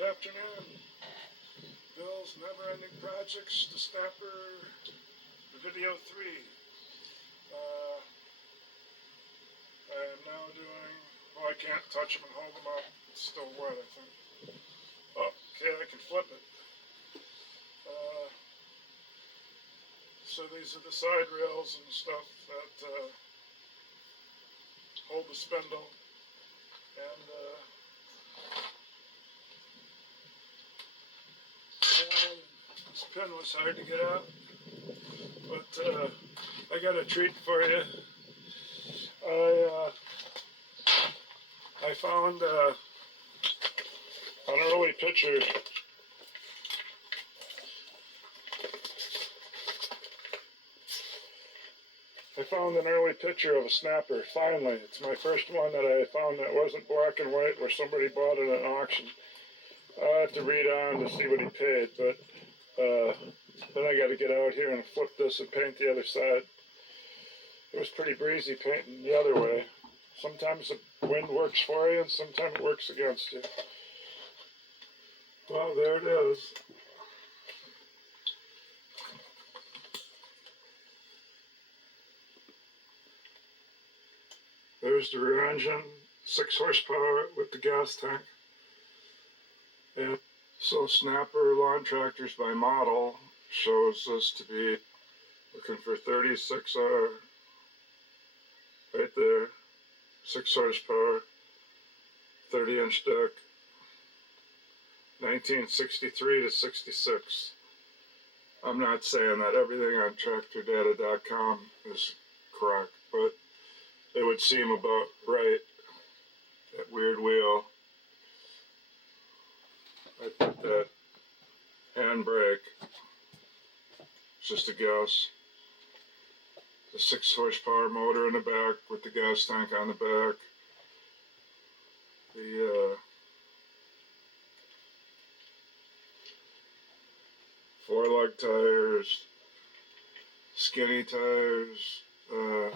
Good afternoon. Bill's Never-Ending Projects, the Snapper, video 3. I am now doing, well, I can't touch them and hold them up. It's still wet, I think. Oh, okay, I can flip it. So these are the side rails and stuff that hold the spindle. And this pin was hard to get out, but I got a treat for you. I found an early picture. I found an early picture of a snapper. Finally, it's my first one that I found that wasn't black and white, where somebody bought it at an auction. I have to read on to see what he paid, but then I got to get out here and flip this and paint the other side. It was pretty breezy painting the other way. Sometimes the wind works for you, and sometimes it works against you. Well, there it is. There's the rear engine, 6 horsepower with the gas tank. And so Snapper Lawn Tractors by model shows us to be looking for 36R. Right there, 6 horsepower, 30-inch deck, 1963 to 66. I'm not saying that everything on tractordata.com is correct, but it would seem about right. That weird wheel. I put that handbrake. It's just a guess. The 6 horsepower motor in the back with the gas tank on the back. The 4-lug tires, skinny tires. That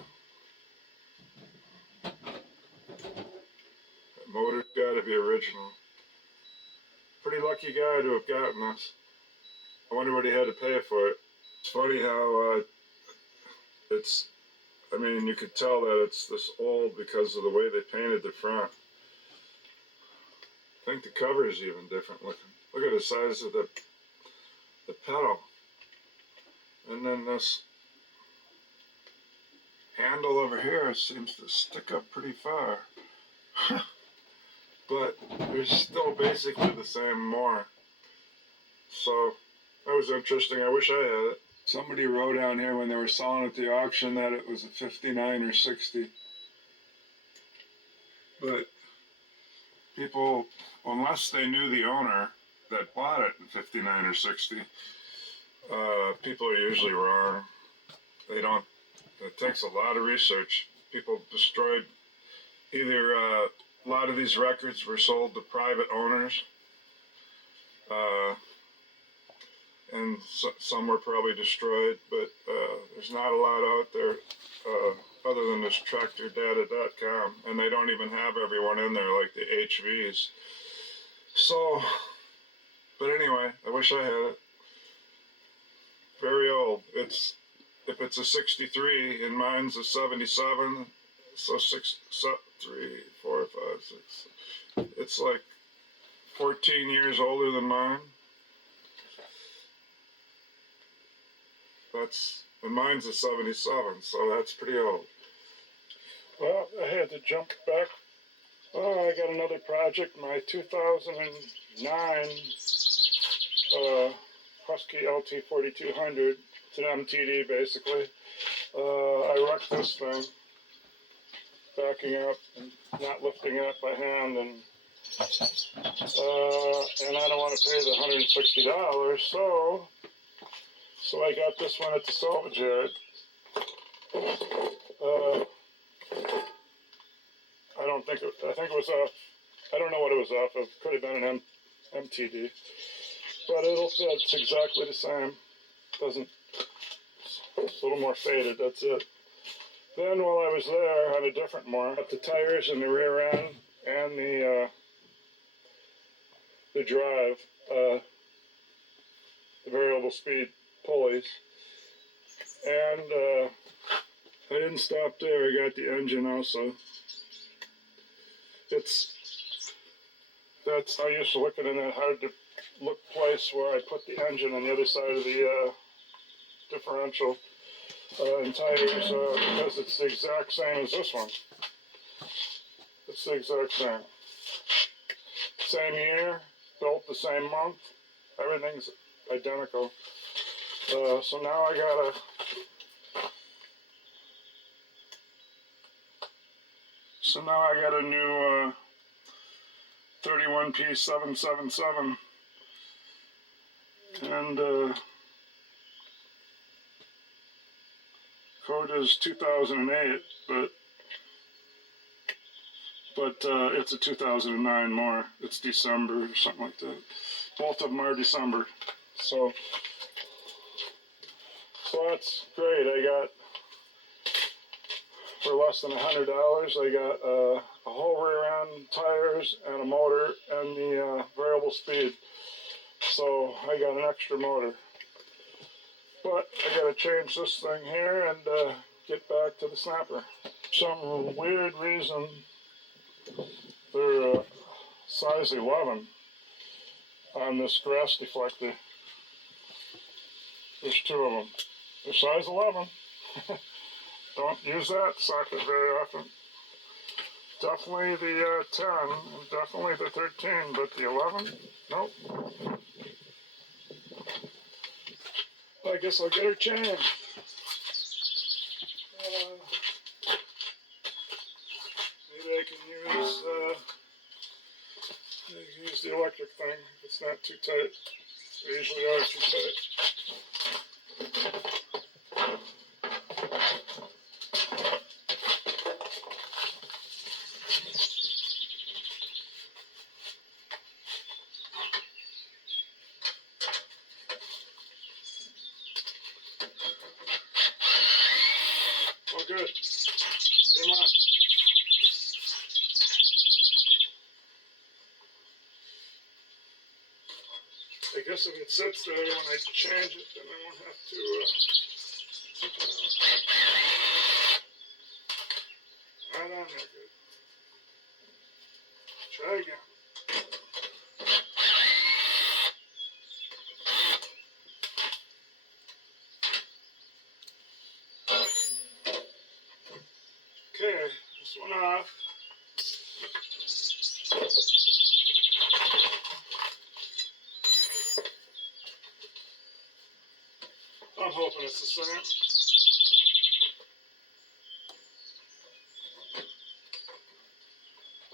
motor's got to be original. Pretty lucky guy to have gotten this. I wonder what he had to pay for it. It's funny how I mean, you could tell that it's this old because of the way they painted the front. I think the cover is even different looking. Look at the size of the pedal. And then this handle over here seems to stick up pretty far. But there's still basically the same mower. So that was interesting. I wish I had it. Somebody wrote down here when they were selling at the auction that it was a 59 or 60. But people, unless they knew the owner that bought it in 59 or 60, people are usually wrong. They don't. It takes a lot of research. People destroyed either a lot of these records were sold to private owners. And some were probably destroyed, but there's not a lot out there other than this tractordata.com, and they don't even have everyone in there like the HVs. So, but anyway, I wish I had it. Very old. If it's a 63 and mine's a 77, so 3, 4, 5, 6. It's like 14 years older than mine. And mine's a 77, so that's pretty old. Well, I had to jump back. Oh, I got another project, my 2009 Husky LT4200. It's an MTD, basically. I wrecked this thing, backing up and not lifting it by hand, and I don't want to pay the $160, so I got this one at the salvage yard. I think it was off. I don't know what it was off of. Could have been an MTD, but it'll fit. It's exactly the same. Doesn't. It's a little more faded. That's it. Then while I was there, on a different mower, got the tires in the rear end and the to drive the variable speed pulleys. And I didn't stop there. I got the engine also. That's I used to look at it in that hard to look place where I put the engine on the other side of the differential and tires because it's the exact same as this one. It's the exact same. Same year, built the same month, everything's identical. So now I got a new 31P777, and code is 2008, but it's a 2009 more. It's December or something like that. Both of them are December. So that's great. I got, for less than $100, I got a whole rear end, tires, and a motor, and the variable speed. So I got an extra motor. But I gotta change this thing here and get back to the snapper. Some weird reason they're size 11 on this grass deflector. There's two of them. They're size 11. Don't use that socket very often. Definitely the 10, and definitely the 13, but the 11, nope. I guess I'll get her changed. Maybe I can use the electric thing if it's not too tight. They usually are too tight. Oh, good. Come on. I guess if it sits there when I change it, then I won't have to take it out. Right on there, good. Try again. Okay, this one off. I'm hoping it's the same.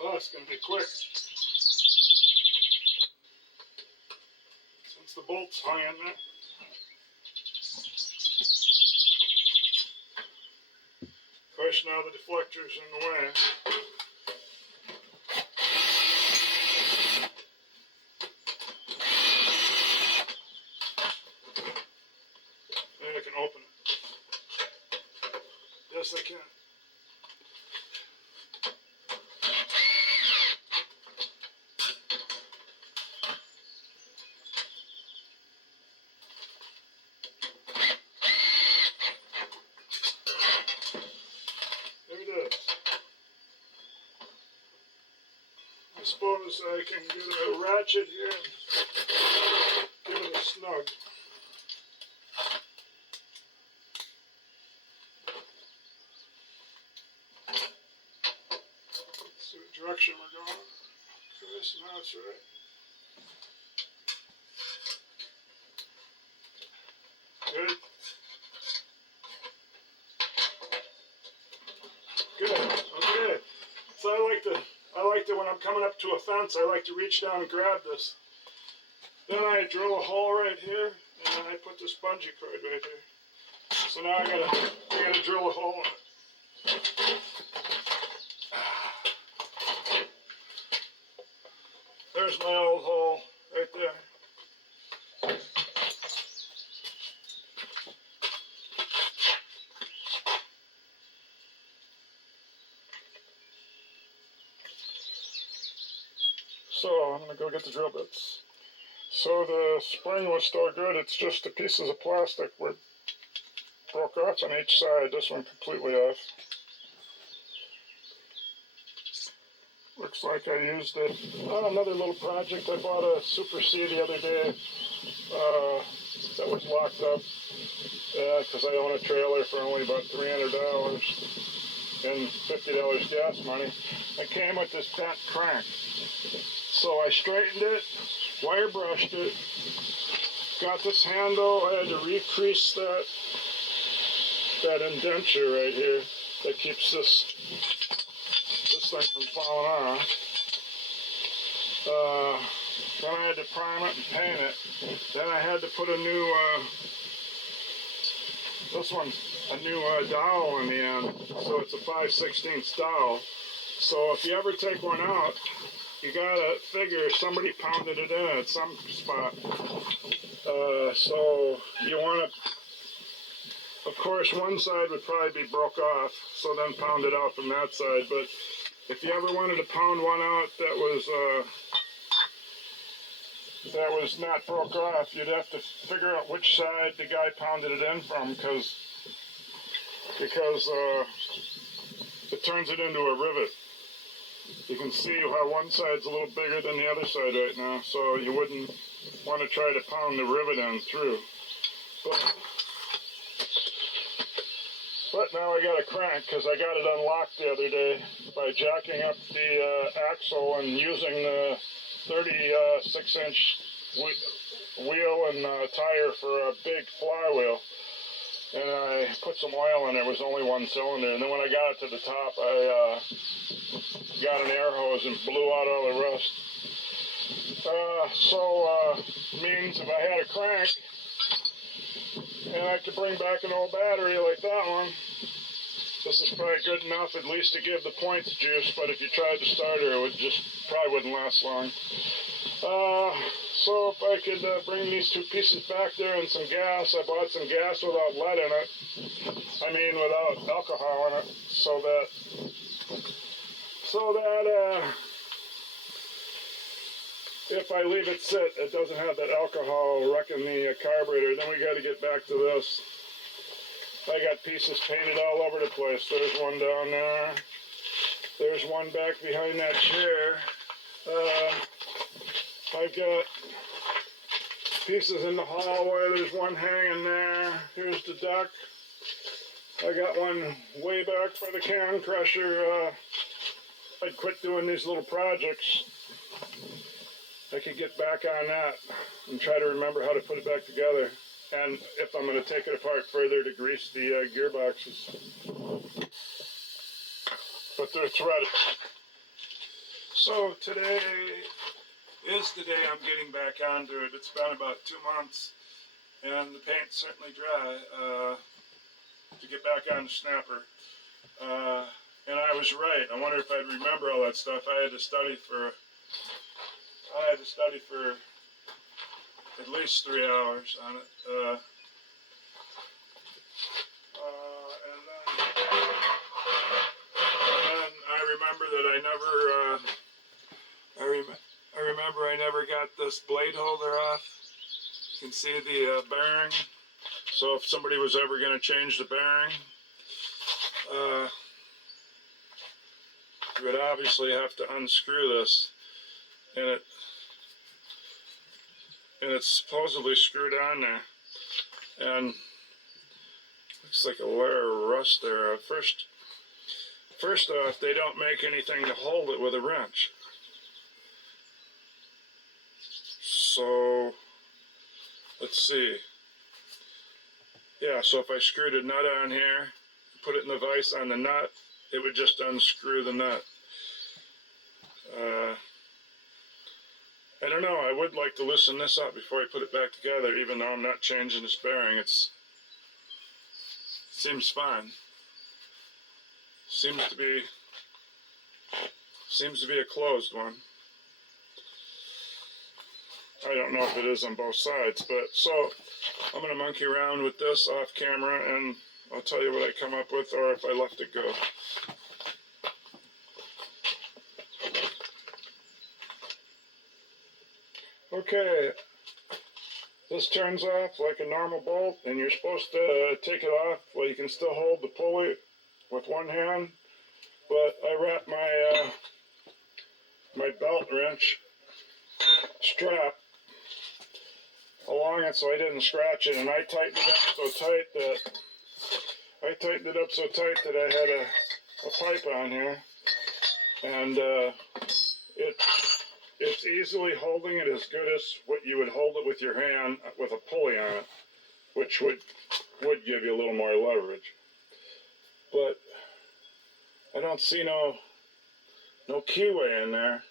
Oh, it's going to be quick. Since the bolt's hung in there. Of course, now the deflector's in the way. Maybe I can open it. Yes, I can. I suppose I can give it a ratchet here and give it a snug. See what direction we're going. Okay, so now it's right. Good. Good. Okay. So I like to when I'm coming up to a fence, I like to reach down and grab this. Then I drill a hole right here, and then I put this bungee cord right here. So now I gotta drill a hole in it. There's my old hole right there. So I'm gonna go get the drill bits. So the spring was still good. It's just the pieces of plastic were broke off on each side. This one completely off. Looks like I used it on another little project. I bought a Super C the other day that was locked up because I own a trailer for only about $300 and $50 gas money. It came with this bent crank. So I straightened it, wire brushed it, got this handle. I had to recrease that indenture right here that keeps this thing from falling off. Then I had to prime it and paint it. Then I had to put a new, dowel on the end. So it's a 5/16 dowel. So if you ever take one out, you gotta figure somebody pounded it in at some spot. So you wanna, of course, one side would probably be broke off, so then pound it out from that side. But if you ever wanted to pound one out that was not broke off, you'd have to figure out which side the guy pounded it in from, because it turns it into a rivet. You can see how one side's a little bigger than the other side right now, so you wouldn't want to try to pound the rivet end through. But now I got a crank because I got it unlocked the other day by jacking up the axle and using the 36-inch wheel and tire for a big flywheel. And I put some oil in it. It was only one cylinder. And then when I got it to the top, I got an air hose and blew out all the rust. Means if I had a crank and I could bring back an old battery like that one, this is probably good enough at least to give the points juice. But if you tried to start her, it probably wouldn't last long. So if I could bring these two pieces back there and some gas, I bought some gas without lead in it. I mean without alcohol in it, so that if I leave it sit, it doesn't have that alcohol wrecking the carburetor. Then we got to get back to this. I got pieces painted all over the place. There's one down there. There's one back behind that chair. I've got pieces in the hallway. There's one hanging there. Here's the deck. I got one way back by the can crusher. I'd quit doing these little projects. I could get back on that and try to remember how to put it back together. And if I'm going to take it apart further, to grease the gearboxes. But they're threaded. So today is the day I'm getting back onto it. It's been about 2 months, and the paint's certainly dry to get back on the snapper. And I was right. I wonder if I'd remember all that stuff. I had to study for at least 3 hours on it. And then I remember that I never got this blade holder off. You can see the bearing. So if somebody was ever going to change the bearing, you would obviously have to unscrew this, and it's supposedly screwed on there, and looks like a layer of rust there. First off, they don't make anything to hold it with a wrench. So let's see. Yeah, so if I screwed a nut on here, put it in the vise on the nut, it would just unscrew the nut. I don't know, I would like to loosen this up before I put it back together, even though I'm not changing this bearing. It seems fine. Seems to be a closed one. I don't know if it is on both sides, but so I'm going to monkey around with this off camera, and I'll tell you what I come up with, or if I left it go. Okay, this turns off like a normal bolt, and you're supposed to take it off. Well, you can still hold the pulley with one hand, but I wrapped my my belt wrench strap along it so I didn't scratch it, and I tightened it up so tight that I had a pipe on here, and it's easily holding it as good as what you would hold it with your hand with a pulley on it, which would give you a little more leverage. But I don't see no keyway in there.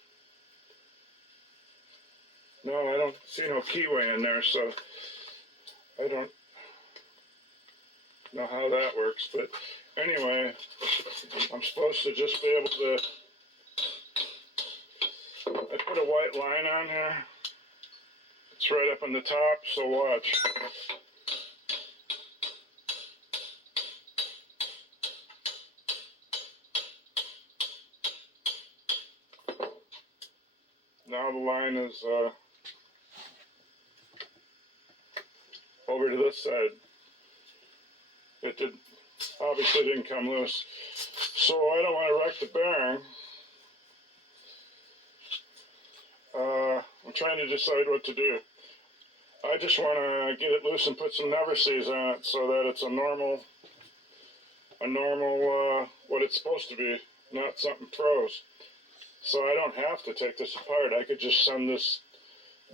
No, I don't see no keyway in there, so I don't know how that works. But anyway, I'm supposed to just be able to, I put a white line on here. It's right up on the top, so watch. Now the line is over to this side. It obviously didn't come loose. So I don't want to wreck the bearing. I'm trying to decide what to do. I just want to get it loose and put some never sees on it so that it's a normal what it's supposed to be, not something froze. So I don't have to take this apart. I could just send this,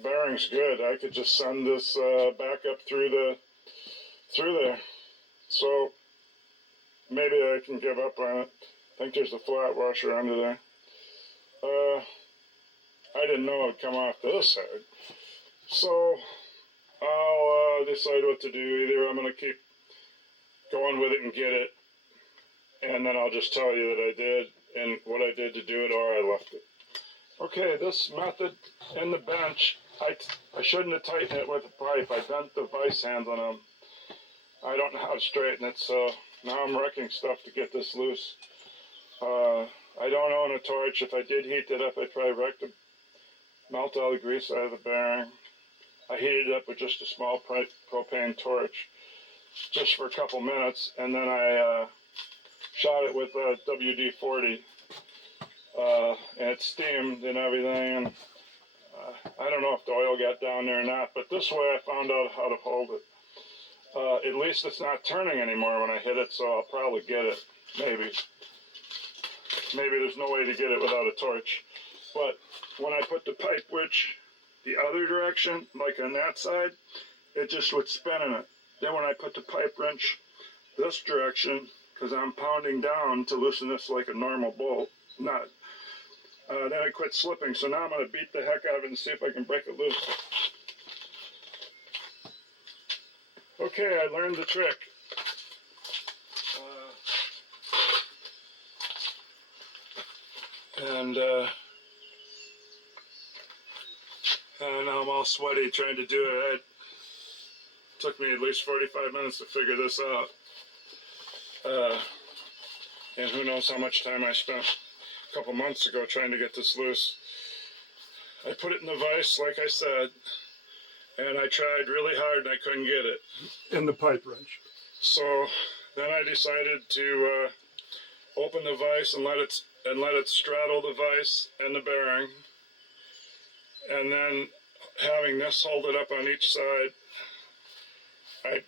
bearing's good. I could just send this back up through there. So maybe I can give up on it. I think there's a flat washer under there. I didn't know it would come off this side. So I'll decide what to do. Either I'm going to keep going with it and get it, and then I'll just tell you that I did and what I did to do it, or I left it. Okay, this method in the bench, I shouldn't have tightened it with a pipe. I bent the vise handle on them. I don't know how to straighten it, so now I'm wrecking stuff to get this loose. I don't own a torch. If I did heat it up, I'd probably melt all the grease out of the bearing. I heated it up with just a small propane torch, just for a couple minutes, and then I shot it with a WD-40, and it steamed and everything, and I don't know if the oil got down there or not, but this way I found out how to hold it. At least it's not turning anymore when I hit it, so I'll probably get it, maybe. Maybe there's no way to get it without a torch. But when I put the pipe witch the other direction, like on that side, it just would spin in it. Then when I put the pipe wrench this direction, because I'm pounding down to loosen this like a normal bolt nut, then it quit slipping. So now I'm going to beat the heck out of it and see if I can break it loose. Okay, I learned the trick. And now I'm all sweaty trying to do it. It took me at least 45 minutes to figure this out. And who knows how much time I spent a couple months ago trying to get this loose. I put it in the vise, like I said, and I tried really hard and I couldn't get it in the pipe wrench. So then I decided to open the vise and let it straddle the vise and the bearing, and then having this hold it up on each side, I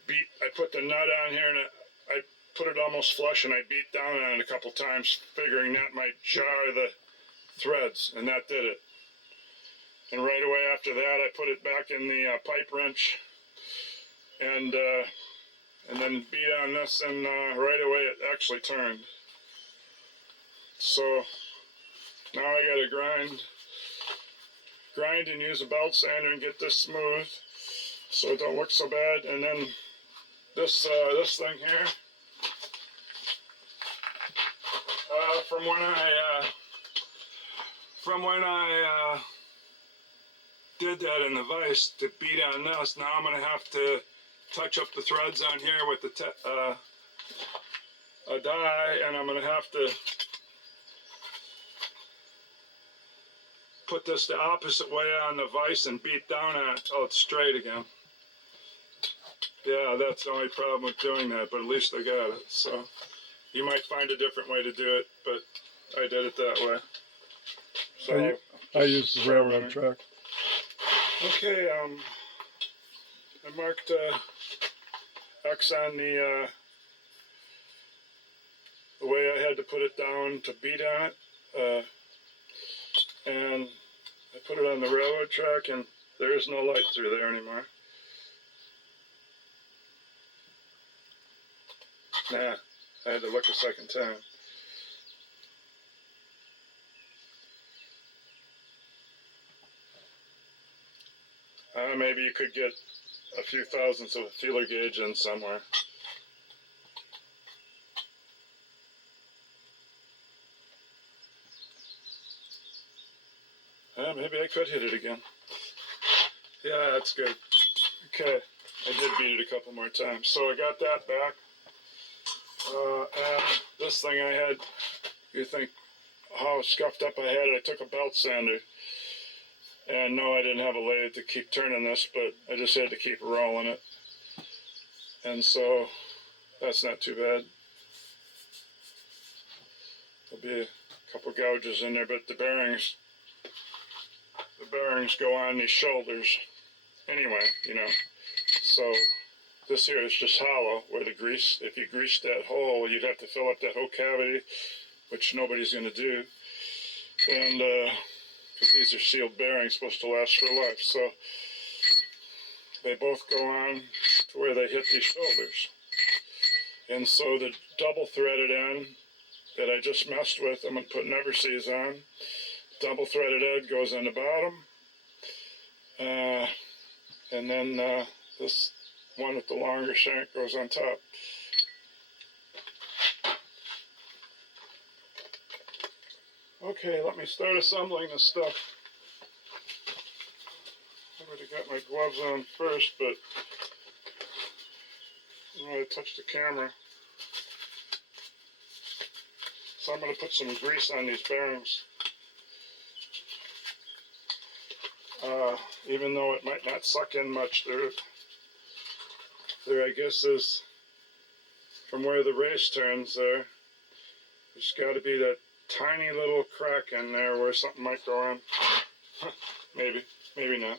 put the nut on here and I put it almost flush, and I beat down on it a couple times, figuring that might jar the threads, and that did it. And right away after that, I put it back in the pipe wrench, and then beat on this, and right away it actually turned. So now I gotta grind and use a belt sander and get this smooth so it don't look so bad. And then this thing here, from when I did that in the vise to beat on this, now I'm gonna have to touch up the threads on here with a die, and I'm gonna have to put this the opposite way on the vise and beat down on it until it's straight again. Yeah, that's the only problem with doing that, but at least I got it. So you might find a different way to do it, but I did it that way. So I use the railroad track. Okay, I marked X on the way I had to put it down to beat on it, and I put it on the railroad track, and there is no light through there anymore. Nah, I had to look a second time. Maybe you could get a few thousandths of a feeler gauge in somewhere. Maybe I could hit it again. Yeah, that's good. Okay, I did beat it a couple more times. So I got that back. And this thing I had, you think how scuffed up I had it. I took a belt sander. And no, I didn't have a lathe to keep turning this, but I just had to keep rolling it. And so that's not too bad. There'll be a couple gouges in there, but the bearings go on these shoulders anyway, you know. So this here is just hollow where the grease, if you greased that hole, you'd have to fill up that whole cavity, which nobody's going to do. And because these are sealed bearings supposed to last for life. So they both go on to where they hit these shoulders. And so the double threaded end that I just messed with, I'm going to put never-sees on. Double threaded end goes on the bottom. And then this one with the longer shank goes on top. Okay, let me start assembling this stuff. I would have got my gloves on first, but I don't want to touch the camera. So I'm going to put some grease on these bearings. Even though it might not suck in much, there I guess is, from where the race turns there, there's got to be that tiny little crack in there where something might go in. Maybe, maybe not.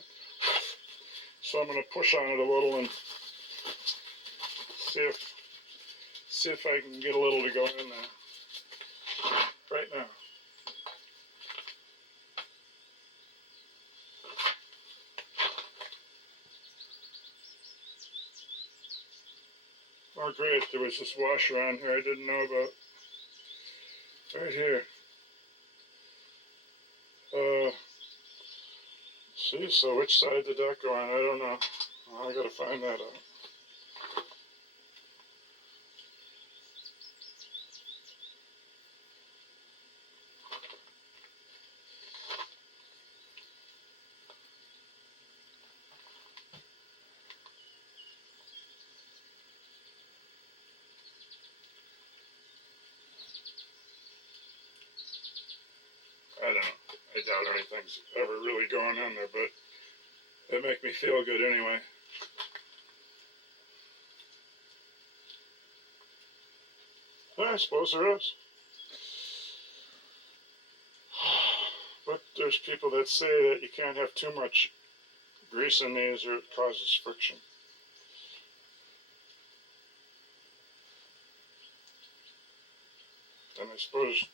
So I'm going to push on it a little and see if I can get a little to go in there right now. Oh great, there was this washer on here I didn't know about. Right here. See, so which side did that go on? I don't know. I gotta find that out. I don't know. I doubt anything's ever really going on there, but it make me feel good anyway. I suppose there is. But there's people that say that you can't have too much grease in these or it causes friction. And I suppose it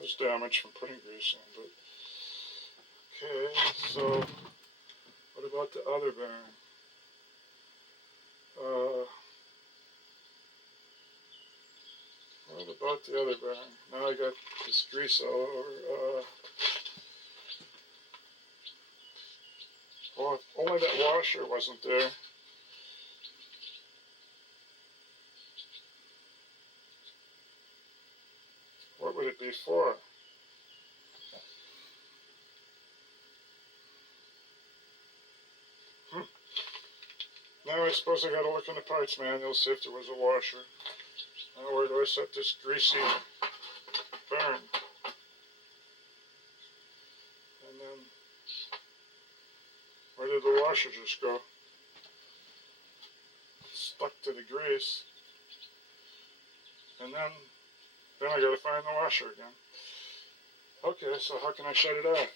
does damage from putting grease in, but okay, so what about the other bearing? What about the other bearing? Now I got this grease all over. Well, if only that washer wasn't there. What would it be for? Now I suppose I gotta look in the parts manual, see if there was a washer. Now where do I set this greasy bearing? And then, where did the washer just go? stuck to the grease. And then I gotta find the washer again. Okay, so how can I shut it off?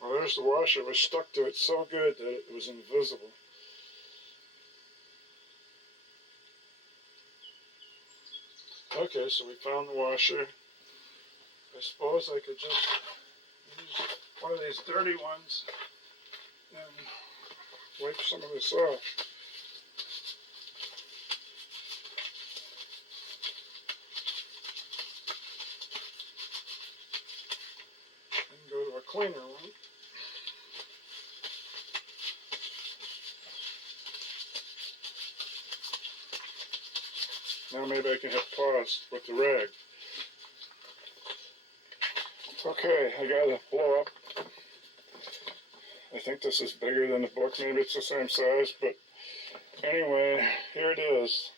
Well, there's the washer. It was stuck to it so good that it was invisible. Okay, so we found the washer. I suppose I could just use one of these dirty ones and wipe some of this off. And go to a cleaner one. Now maybe I can hit pause with the rag. Okay, I got a blow up. I think this is bigger than the book. Maybe it's the same size, but anyway, here it is.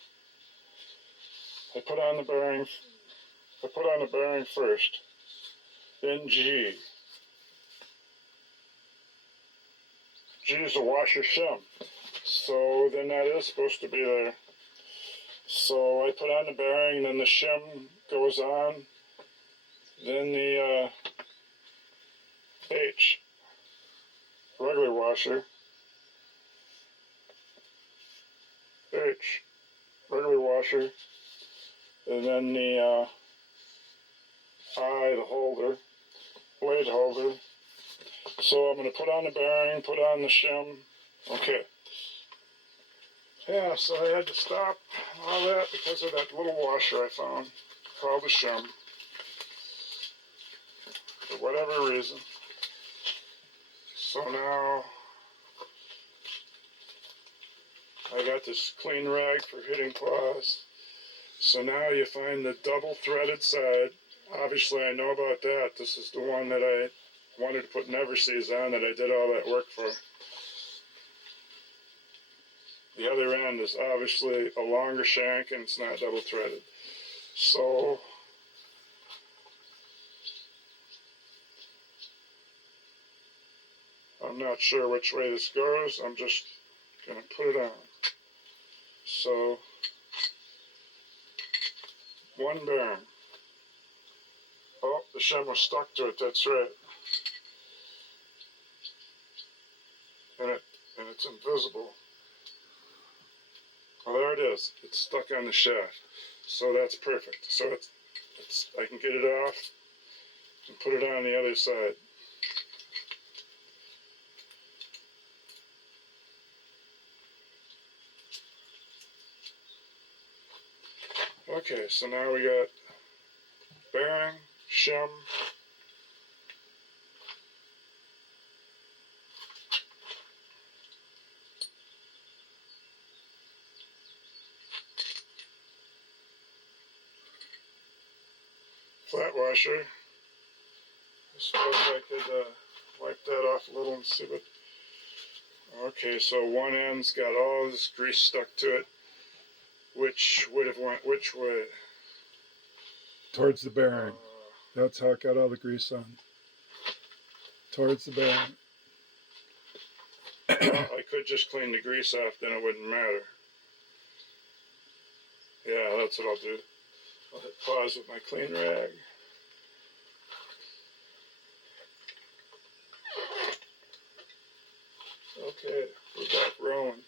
I put on the bearing first, then G. G is a washer shim, so then that is supposed to be there. So I put on the bearing, then the shim goes on, then the H, regular washer, H, regular washer, and then the I, the holder, blade holder. So I'm going to put on the bearing, put on the shim. Okay. Yeah, so I had to stop all that because of that little washer I found called the shim. For whatever reason. So now I got this clean rag for hitting pause. So now you find the double threaded side. Obviously I know about that. This is the one that I wanted to put never sees on that I did all that work for. The other end is obviously a longer shank and it's not double threaded. So I'm not sure which way this goes. I'm just going to put it on. So one bearing. Oh, the shim was stuck to it, that's right. And it's invisible. Well, there it is. It's stuck on the shaft. So that's perfect. So I can get it off and put it on the other side. Okay, so now we got bearing, shim, flat washer. I suppose I could wipe that off a little and see what. Okay, so one end's got all this grease stuck to it. Which would have went which way? Towards the bearing. That's how it got all the grease on. Towards the bearing. Well, I could just clean the grease off, then it wouldn't matter. Yeah, that's what I'll do. I'll hit pause with my clean rag. Okay, we're back rolling.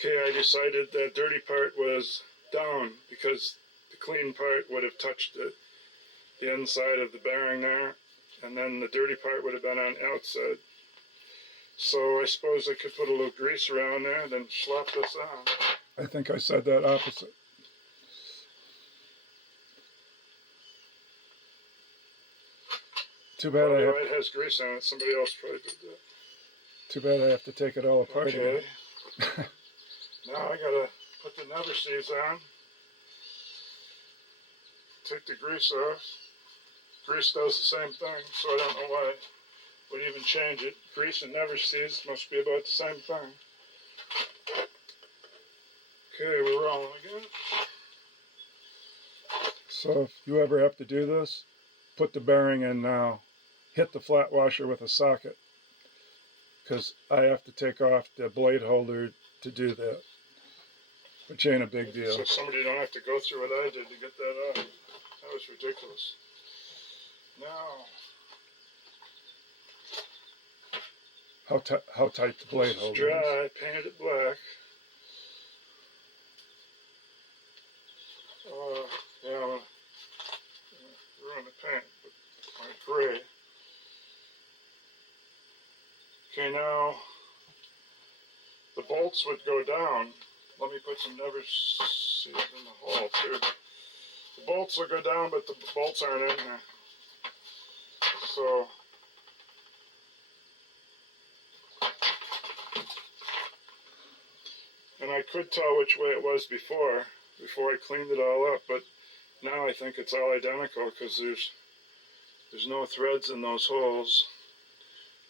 Okay, I decided that dirty part was down because the clean part would have touched the inside of the bearing there, and then the dirty part would have been on the outside. So I suppose I could put a little grease around there, then slap this on. I think I said that opposite. Too bad It has grease on it. Somebody else probably did that. Too bad I have to take it all apart. Okay. Now I gotta put the never sees on. Take the grease off. Grease does the same thing, so I don't know why it would even change it. Grease and never sees must be about the same thing. Okay, we're rolling again. So if you ever have to do this, put the bearing in now. Hit the flat washer with a socket, because I have to take off the blade holder to do that, which ain't a big deal. So somebody don't have to go through what I did to get that off. That was ridiculous. Now, How tight the blade it's holder is. dry, painted it black. Yeah, I'm gonna ruin the paint with my gray. Okay, now the bolts would go down. Let me put some never seals in the hole too. The bolts will go down, but the bolts aren't in there. So and I could tell which way it was before I cleaned it all up, but now I think it's all identical because there's no threads in those holes.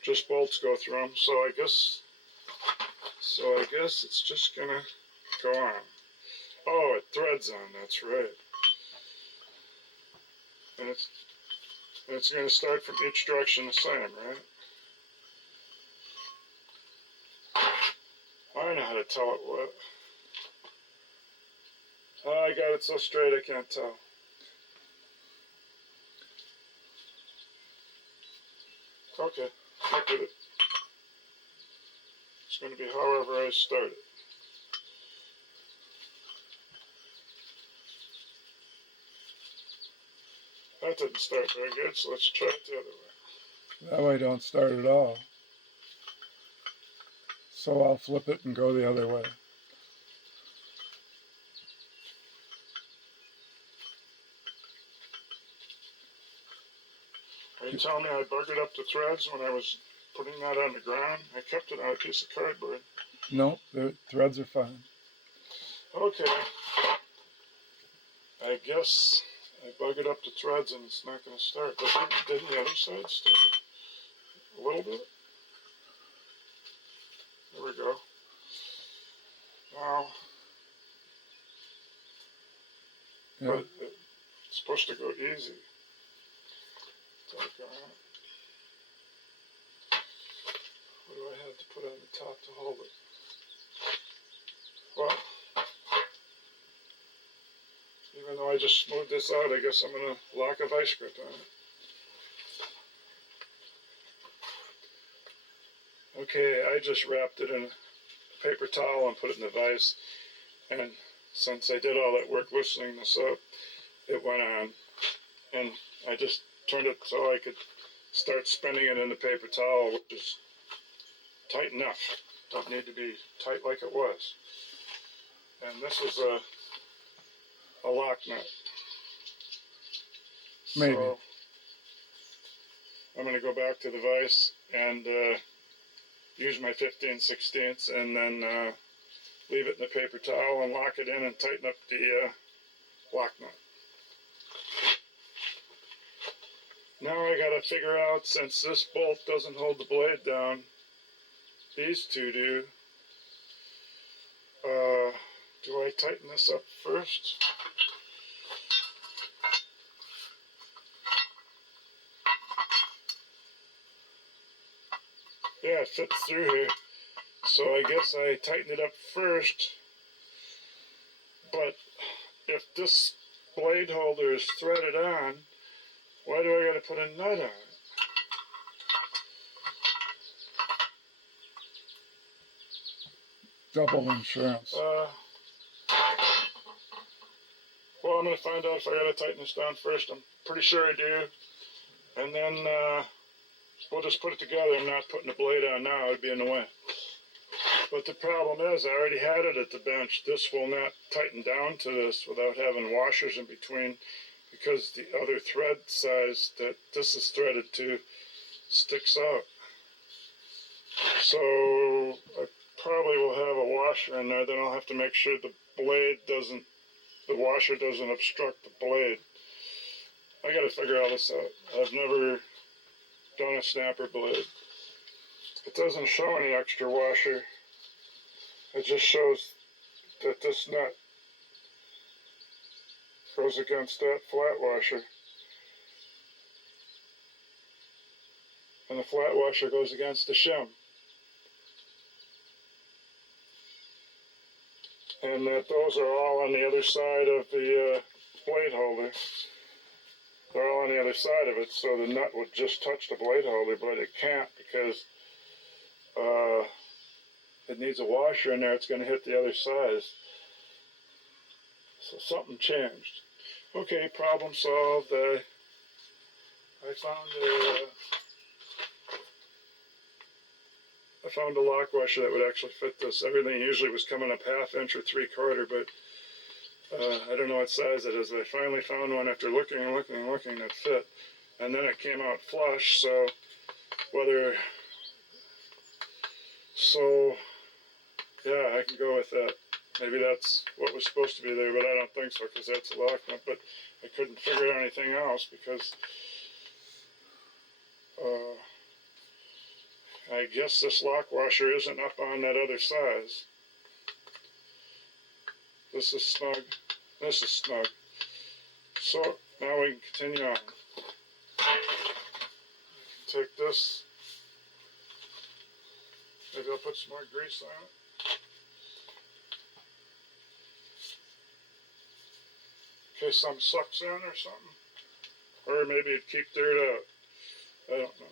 Just bolts go through them. So I guess it's just gonna go on. Oh, it threads on. That's right. And it's gonna start from each direction the same, right? I know how to tell it what. Oh, I got it so straight I can't tell. Okay, heck with it. It's going to be however I start it. That didn't start very good, so let's try it the other way. That way don't start at all. So I'll flip it and go the other way. Are you telling me I buggered up the threads when I was putting that on the ground? I kept it on a piece of cardboard. No, the threads are fine. Okay. I guess I buggered up the threads and it's not going to start. But didn't the other side start? A little bit? There we go. Now, Yeah. but it's supposed to go easy. What do I have to put on the top to hold it? Well, even though I just smoothed this out, I guess I'm going to lock a vice grip on it. Okay, I just wrapped it in a paper towel and put it in the vise. And since I did all that work loosening this up, it went on. And I just turned it so I could start spinning it in the paper towel, which is tight enough. Don't need to be tight like it was. And this is a lock nut. Maybe. So I'm going to go back to the vise and use my 15/16 and then leave it in the paper towel and lock it in and tighten up the lock nut. Now I got to figure out, since this bolt doesn't hold the blade down, these two do. Do I tighten this up first? Yeah, it fits through here. So I guess I tighten it up first. But if this blade holder is threaded on, why do I got to put a nut on it? Double insurance. Well, I'm going to find out if I got to tighten this down first. I'm pretty sure I do. And then we'll just put it together and not putting the blade on now. It'd be in the way. But the problem is, I already had it at the bench. This will not tighten down to this without having washers in between, because the other thread size that this is threaded to sticks out. So I probably will have a washer in there. Then I'll have to make sure the washer doesn't obstruct the blade. I got to figure all this out. I've never done a snapper blade. It doesn't show any extra washer. It just shows that this nut goes against that flat washer. And the flat washer goes against the shim. And that those are all on the other side of the blade holder. They're all on the other side of it, so the nut would just touch the blade holder, but it can't because it needs a washer in there. It's going to hit the other side. So something changed. Okay, problem solved. I found a lock washer that would actually fit this. Everything usually was coming up 1/2 inch or 3/4, but I don't know what size it is. I finally found one after looking and looking and looking that fit. And then it came out flush, so yeah, I can go with that. Maybe that's what was supposed to be there, but I don't think so because that's a lock nut. But I couldn't figure out anything else because I guess this lock washer isn't up on that other size. This is snug. This is snug. So now we can continue on. Take this. Maybe I'll put some more grease on it. In case something sucks in or something. Or maybe it'd keep dirt out. I don't know.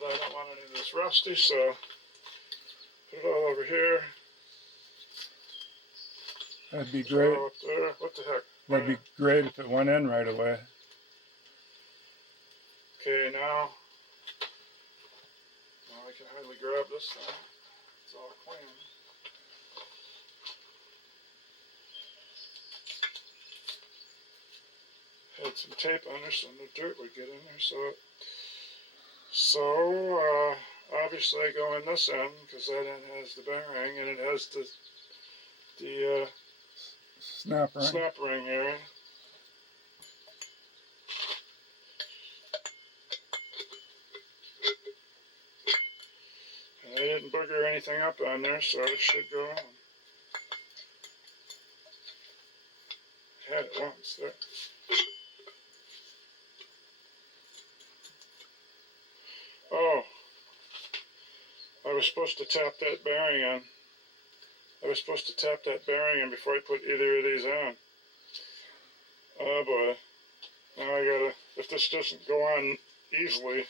But I don't want any of this rusty, so put it all over here. That'd be great. Up there. What the heck? That'd be great if it went in right away. Okay, now I can hardly grab this thing. It's all clean. Had some tape on there so no dirt would get in there. So obviously I go in this end because that end has the bearing and it has the snap ring here. And I didn't booger anything up on there, so it should go on. Had it once there. Oh, I was supposed to tap that bearing in. I was supposed to tap that bearing in before I put either of these on. Oh boy. Now I gotta, if this doesn't go on easily,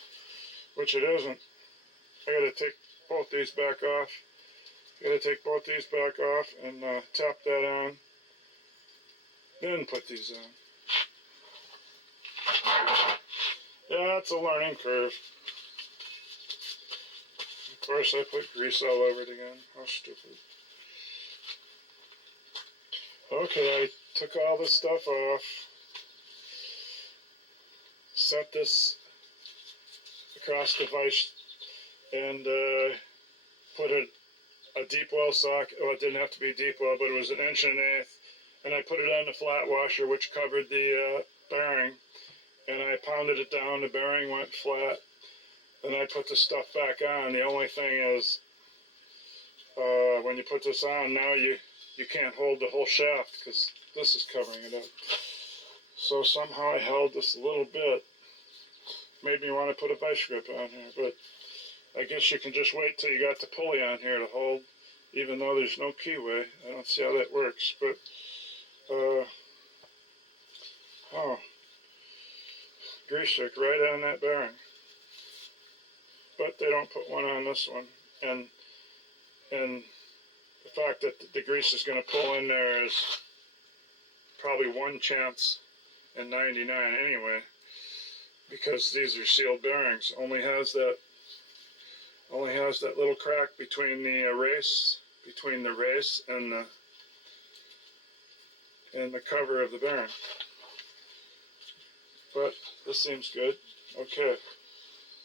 which it isn't, I gotta take both these back off. I gotta take both these back off and tap that on. Then put these on. Yeah, it's a learning curve. Of course, I put grease all over it again. How stupid. Okay, I took all this stuff off. Set this across the vise and put a deep well socket. Well, it didn't have to be deep well, but it was 1 1/8 inch. And I put it on the flat washer, which covered the bearing. And I pounded it down. The bearing went flat. Then I put the stuff back on. The only thing is, when you put this on, now you can't hold the whole shaft because this is covering it up. So somehow I held this a little bit. Made me want to put a vice grip on here, but I guess you can just wait till you got the pulley on here to hold, even though there's no keyway. I don't see how that works, but grease stick right on that bearing. But they don't put one on this one, and the fact that the grease is going to pull in there is probably 1 chance in 99 anyway, because these are sealed bearings. Only has that little crack between the race and the cover of the bearing. But this seems good. Okay,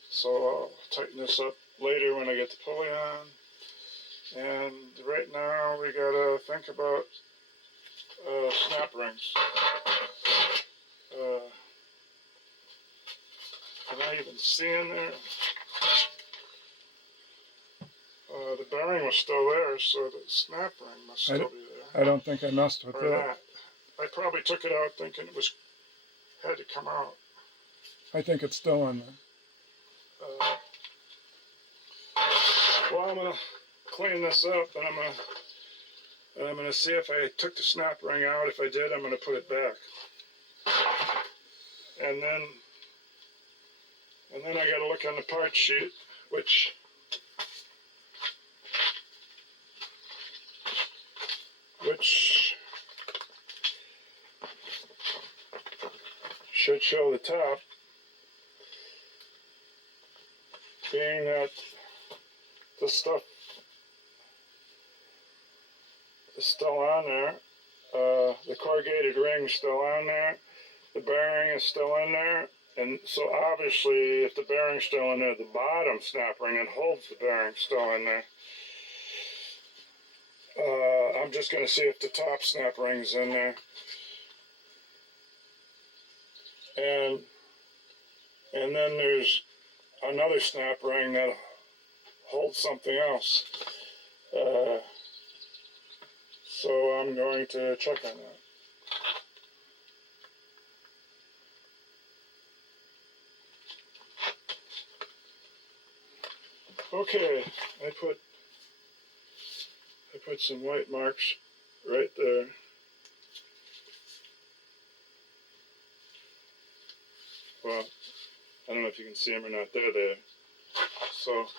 so I'll tighten this up later when I get the pulley on. And right now we gotta think about snap rings. Can I even see in there? The bearing was still there, so the snap ring must still be there. I don't think I messed with Or that. not. I probably took it out thinking it had to come out. I think it's still in there. Well, I'm gonna clean this up, and I'm gonna see if I took the snap ring out. If I did, I'm gonna put it back, and then I gotta look on the part sheet, which should show the top, being that the stuff is still on there. The corrugated ring's still on there. The bearing is still in there. And so obviously, if the bearing's still in there, the bottom snap ring that holds the bearing still in there. I'm just going to see if the top snap ring's in there. And then there's another snap ring that holds something else. So I'm going to check on that. Okay, I put some white marks right there. Well, I don't know if you can see them or not. They're there. So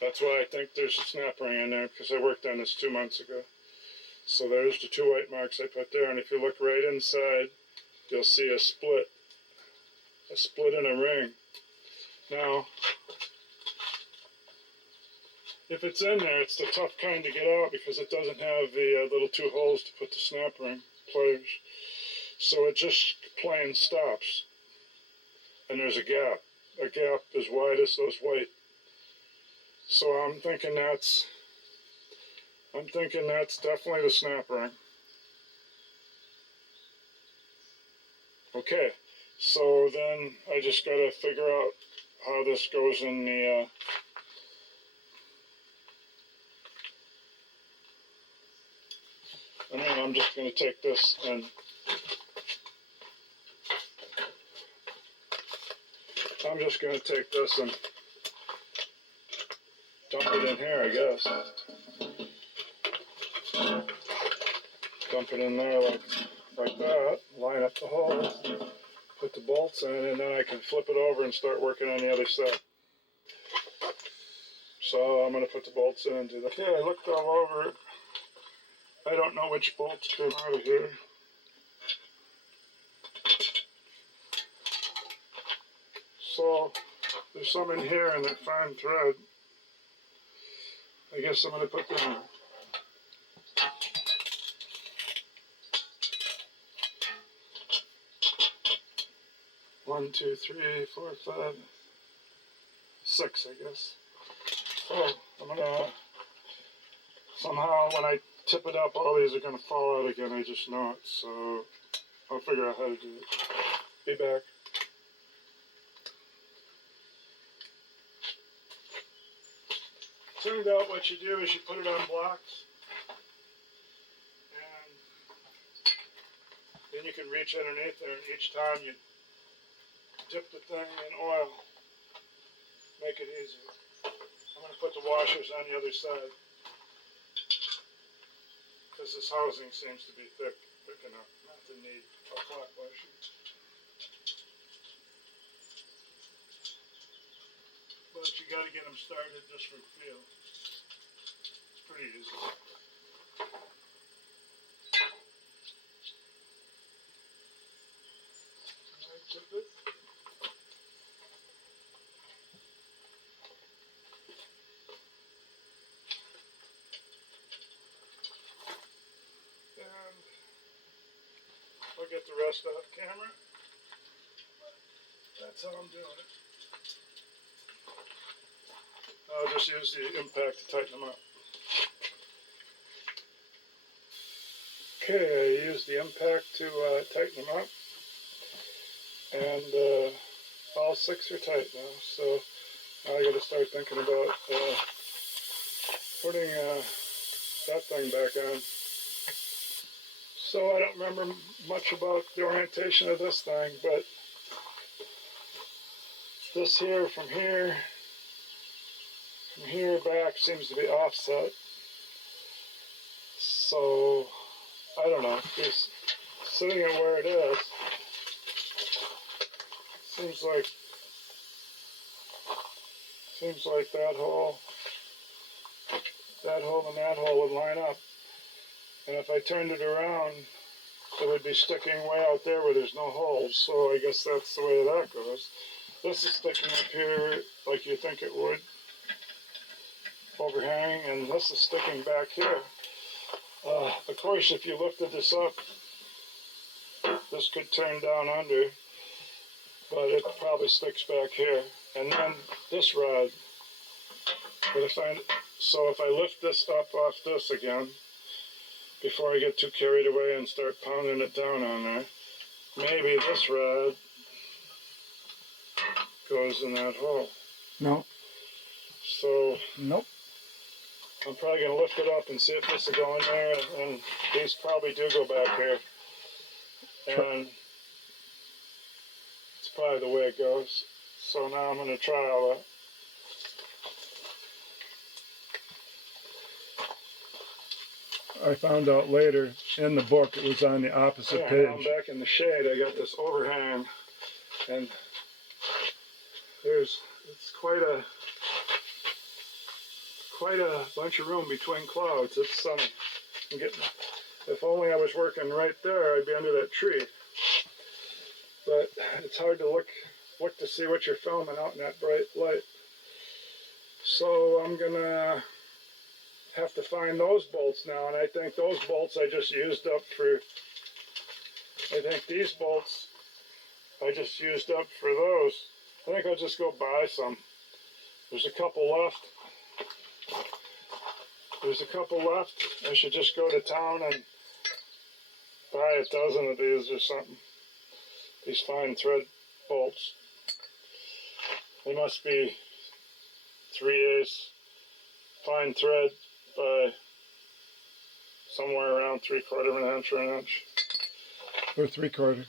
that's why I think there's a snap ring in there, because I worked on this 2 months ago. So there's the 2 white marks I put there, and if you look right inside, you'll see a split in a ring. Now, if it's in there, it's the tough kind to get out because it doesn't have the little 2 holes to put the snap ring pliers. So it just plain stops. And there's a gap as wide as those white. So I'm thinking that's definitely the snap ring. Okay, so then I just gotta figure out how this goes in the I'm just gonna take this and dump it in here, I guess. Dump it in there like that, line up the holes, put the bolts in, and then I can flip it over and start working on the other side. So I'm going to put the bolts in and do that. Okay, I looked all over it. I don't know which bolts came out of here. So there's some in here in that fine thread. I guess I'm going to put them in. One, two, three, 4, 5, 6, I guess. So I'm gonna somehow, when I tip it up, all these are gonna fall out again. I just know it. So I'll figure out how to do it. Be back. Turned out what you do is you put it on blocks, and then you can reach underneath there, and each time you dip the thing in oil, make it easier. I'm going to put the washers on the other side, because this housing seems to be thick enough not to need a flat washer. But you got to get them started just for feel. It's pretty easy. I tip it. And I'll get the rest off camera. That's how I'm doing it. I'll just use the impact to tighten them up. Okay, I used the impact to tighten them up. And all 6 are tight now, so now I got to start thinking about putting that thing back on. So I don't remember much about the orientation of this thing, but this here from here back seems to be offset. So I don't know, just sitting it where it is, seems like that hole and that hole would line up. And if I turned it around, it would be sticking way out there where there's no holes. So I guess that's the way that goes. This is sticking up here like you think it would, overhanging, and this is sticking back here. Of course, if you lifted this up, this could turn down under, but it probably sticks back here. And then this rod, if I lift this up off this again, before I get too carried away and start pounding it down on there, maybe this rod goes in that hole. No. So Nope. I'm probably going to lift it up and see if this will go in there, and these probably do go back here. And it's probably the way it goes. So now I'm going to try all that. I found out later in the book it was on the opposite Yeah, page. now I'm back in the shade. I got this overhang, and it's quite a bunch of room between clouds. It's sunny. If only I was working right there, I'd be under that tree. But it's hard to look to see what you're filming out in that bright light. So I'm gonna have to find those bolts now, and I think those bolts I just used up for. I think these bolts I just used up for those. I think I'll just go buy some. There's a couple left. I should just go to town and buy a dozen of these or something. These fine thread bolts. They must be 3/8 fine thread by somewhere around 3/4 of an inch or an inch. Or 3/4.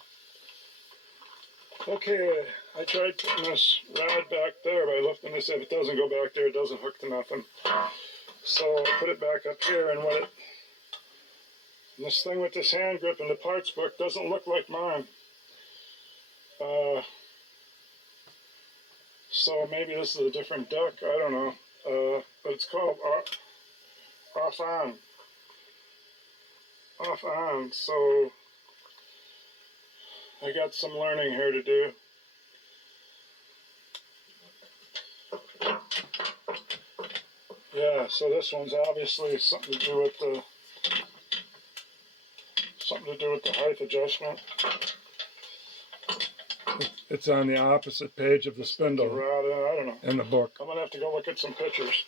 Okay, I tried putting this rod back there by lifting this. If it doesn't go back there, it doesn't hook to nothing. So I put it back up here, and this thing with this hand grip in the parts book doesn't look like mine. So maybe this is a different duck, I don't know. But it's called off on, so I got some learning here to do. Yeah, so this one's obviously something to do with the height adjustment. It's on the opposite page of the spindle The rod, I don't know. in the book. I'm gonna have to go look at some pictures.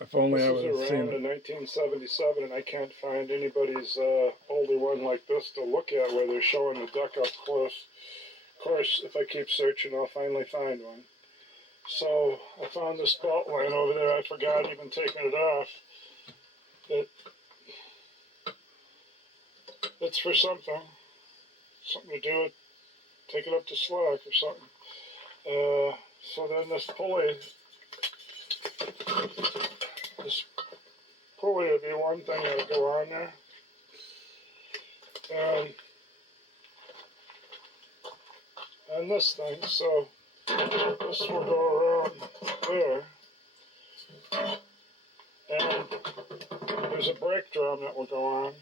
If only I This would is have seen around it. in 1977, and I can't find anybody's older one like this to look at where they're showing the duck up close. Of course, if I keep searching, I'll finally find one. So I found this belt line over there. I forgot even taking it off. It's for something to do with, take it up to slack or something. So then this pulley would be one thing that would go on there. And this thing, so this will go around there. And there's a brake drum that will go on.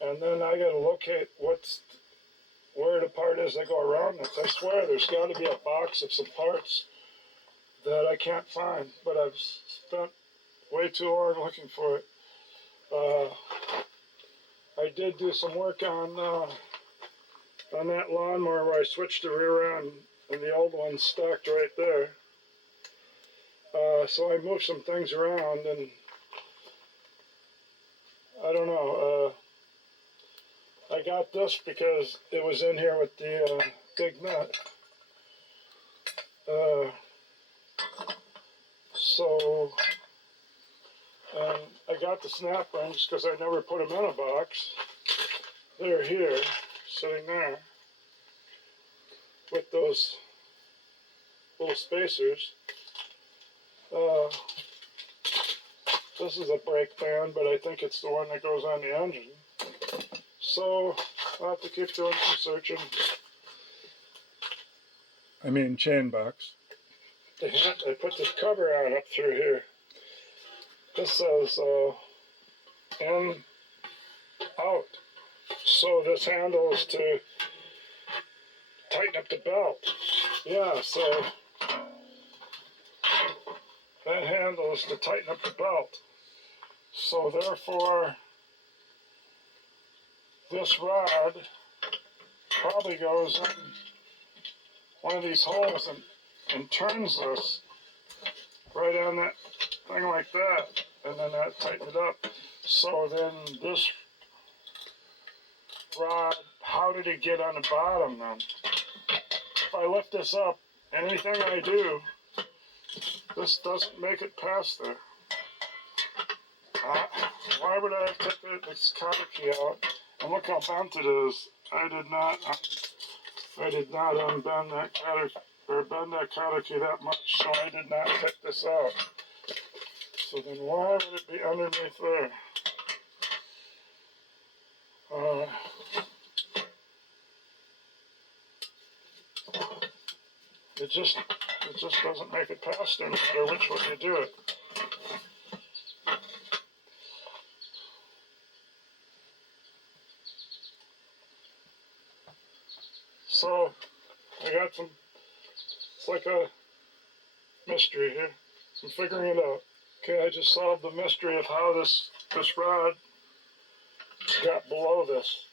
And then I gotta locate where the part is that go around this. I swear there's got to be a box of some parts that I can't find, but I've spent way too long looking for it. I did do some work on that lawnmower where I switched the rear end, and the old one's stacked right there. So I moved some things around, and I don't know. I got this because it was in here with the big nut. So got the snap rings because I never put them in a box. They're here, sitting there, with those little spacers. This is a brake band, but I think it's the one that goes on the engine. So I'll have to keep doing some searching. I mean, chain box. I put this cover on up through here. This says in, out. So this handle is to tighten up the belt. Yeah, so that handle is to tighten up the belt. So therefore, this rod probably goes in one of these holes and turns this right on that thing like that, and then that tightens it up. So then this rod, how did it get on the bottom then? If I lift this up, anything I do, this doesn't make it past there. Why would I have to take this cotter key out? And look how bent it is. I did not unbend that cotter, or bend that cotter key that much, so I did not take this out. So then why would it be underneath there? It just doesn't make it past there, no matter which way you do it. So I got some. It's like a mystery here. I'm figuring it out. Okay, I just solved the mystery of how this rod got below this.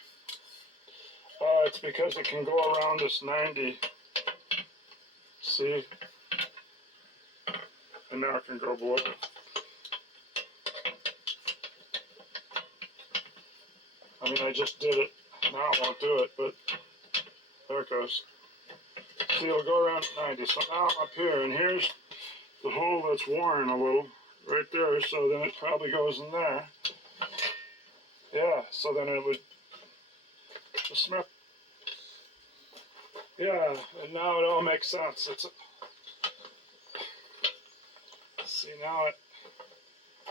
It's because it can go around this 90. See? And now it can go below it. I mean, I just did it. Now it won't do it, but there it goes. See, it'll go around 90. So now I'm up here, and here's the hole that's worn a little, right there. So then it probably goes in there. Yeah, so then it would just snap. Yeah, and now it all makes sense. See, now it,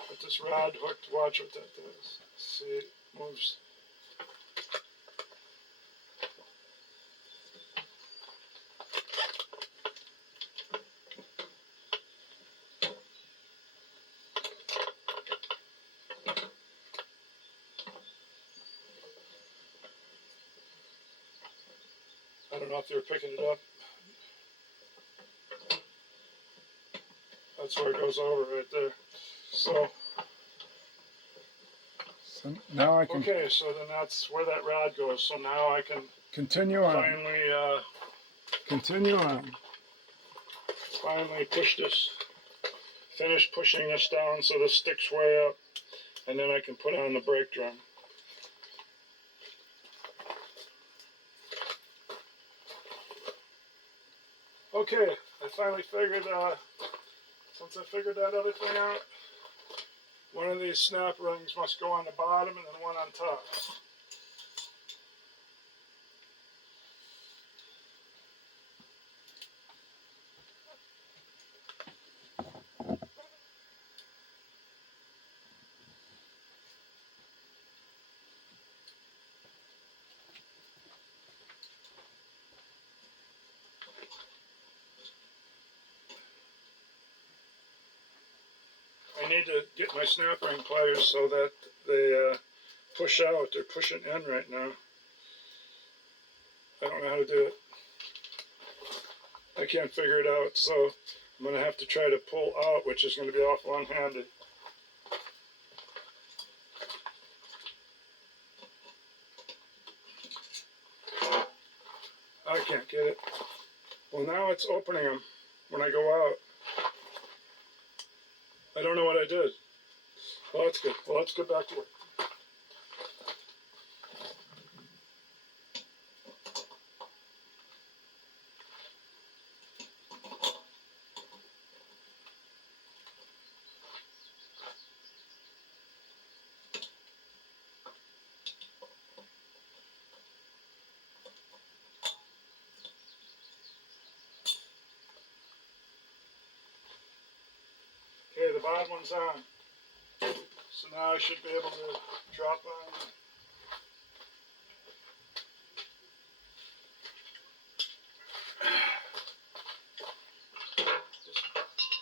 with this rod hooked, watch what that does. See, it moves. I don't know if they're picking it up. That's where it goes over right there. So now I can okay, so then that's where that rod goes. So now I can continue on. finally Continue on. finally push this, finish pushing this down so this sticks way up, and then I can put on the brake drum. Okay, I finally figured, since I figured that other thing out, one of these snap rings must go on the bottom and then one on top. I need to get my snap ring pliers so that they push out. They're pushing in right now. I don't know how to do it. I can't figure it out, so I'm going to have to try to pull out, which is going to be awful one-handed. I can't get it. Well, now it's opening them when I go out. I don't know what I did. Well, that's good. Well, let's get back to work. bottom one's on. So now I should be able to drop on.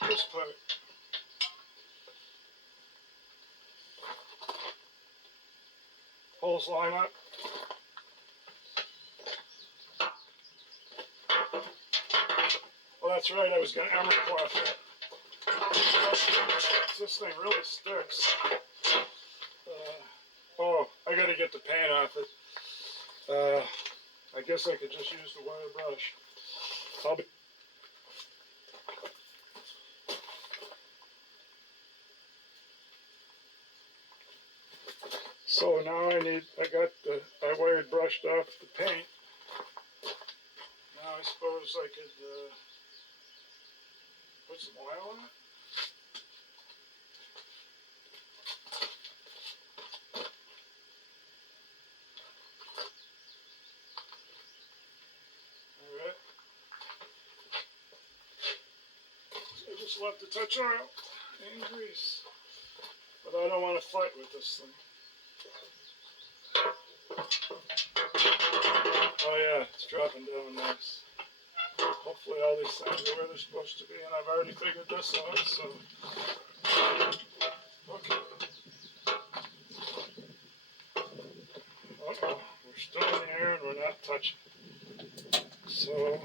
This part. Holes line up. Well, that's right, I was going to emer cloth it. This thing really sticks. Oh, I got to get the paint off it. I guess I could just use the wire brush. I'll be So now I wired brushed off the paint. Now I suppose I could put some oil on it. Alright. So I just left a touch oil and grease. But I don't want to fight with this thing. Oh yeah, it's dropping down nice. Hopefully all these things are where they're supposed to be, and I've already figured this out, so. Okay. Uh-oh, we're still in the air and we're not touching. So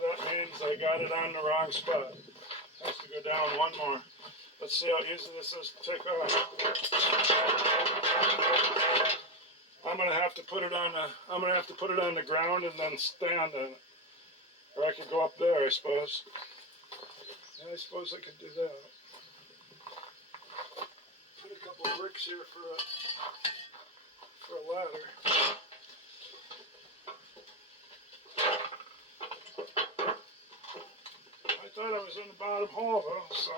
that means I got it on the wrong spot. Has to go down one more. Let's see how easy this is to take off. I'm gonna have to put it on the ground and then stand on it. Or I could go up there, I suppose. Yeah, I suppose I could do that. Put a couple of bricks here for a ladder. I thought I was in the bottom hole though, so.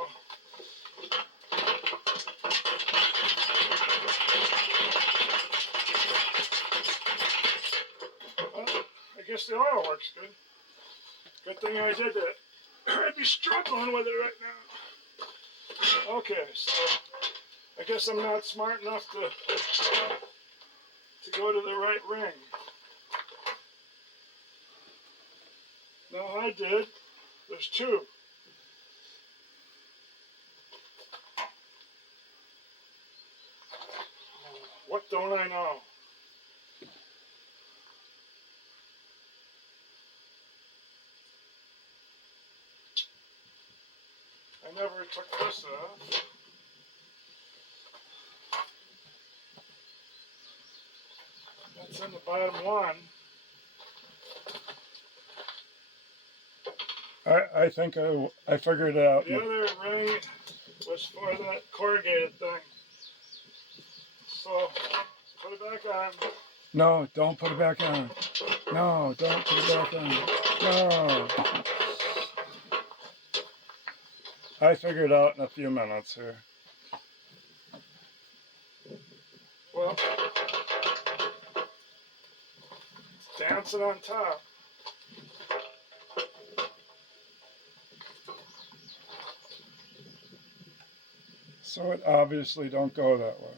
Well, I guess the oil works good. Good thing I did that. I'd be struggling with it right now. Okay, so I guess I'm not smart enough to go to the right ring. No, I did. There's two. What don't I know? I never took this off. That's in the bottom one. I think I figured it out. The other ring was for that corrugated thing. So, put it back on. No, don't put it back on. No, don't put it back on. No. I figured it out in a few minutes here. Well, it's dancing on top. So it obviously don't go that way.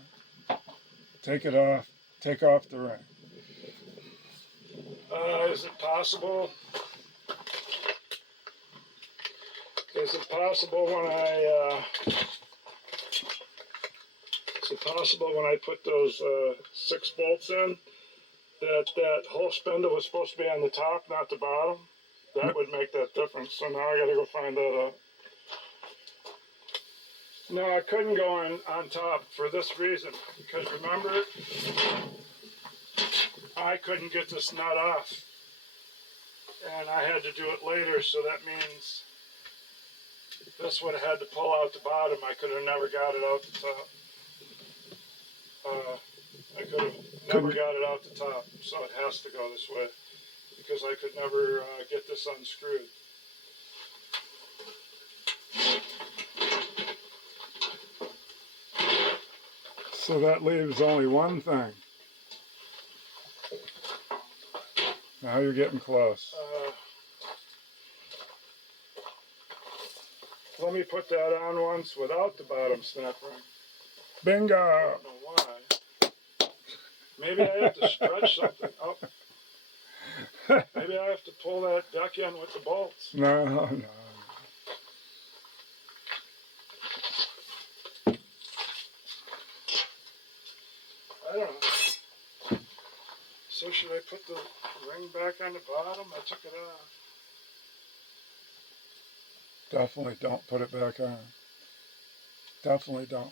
Take it off. Take off the ring. Is it possible? Is it possible when I put those 6 bolts in that whole spindle was supposed to be on the top, not the bottom? That would make that difference. So now I got to go find that out. No, I couldn't go on top for this reason, because remember, I couldn't get this nut off, and I had to do it later, so that means this would have had to pull out the bottom. I could have never got it out the top. I could have never got it out the top, so it has to go this way, because I could never get this unscrewed. So that leaves only one thing. Now you're getting close. let me put that on once without the bottom snap ring. I Bingo. don't know why. Maybe I have to stretch something up. Maybe I have to pull that duck in with the bolts. No, no. I don't know. So should I put the ring back on the bottom? I took it off. Definitely don't put it back on. Definitely don't.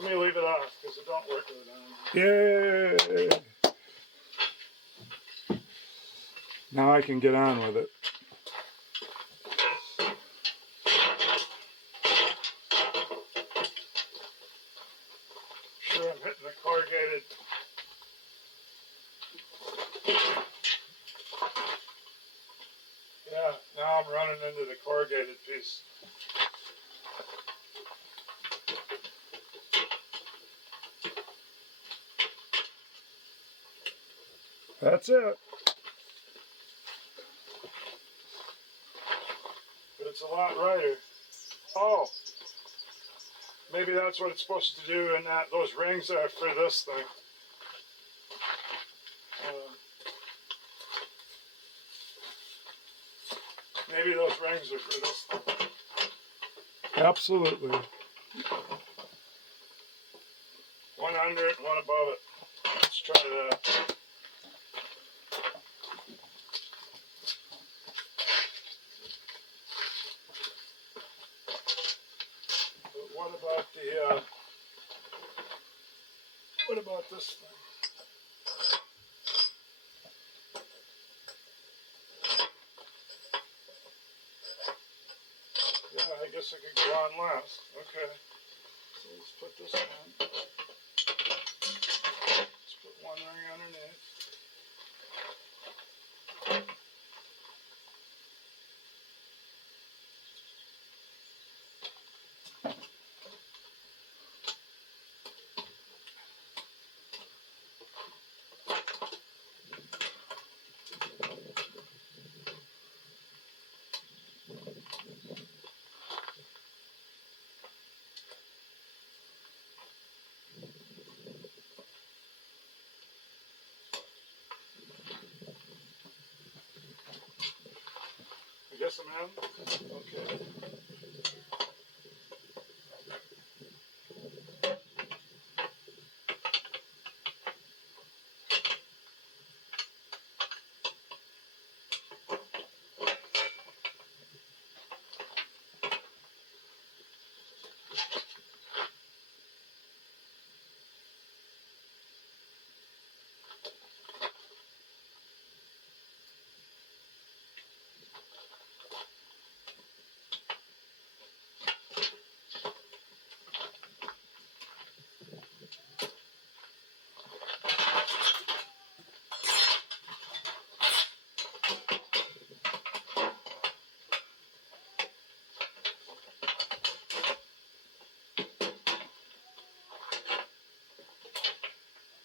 Let me leave it off because it don't work with it on. Yay! Now I can get on with it. Sure, I'm hitting the corrugated. Yeah, now I'm running into the corrugated piece. That's it. But it's a lot righter. Oh, maybe that's what it's supposed to do, and that those rings are for this thing. Maybe those rings are for this thing. Absolutely. One under it, one above it. Let's try that. But what about this thing? Yeah, I guess I could go on last. Okay. So let's put this on. Let's put one ring underneath. I guess I'm in. Okay.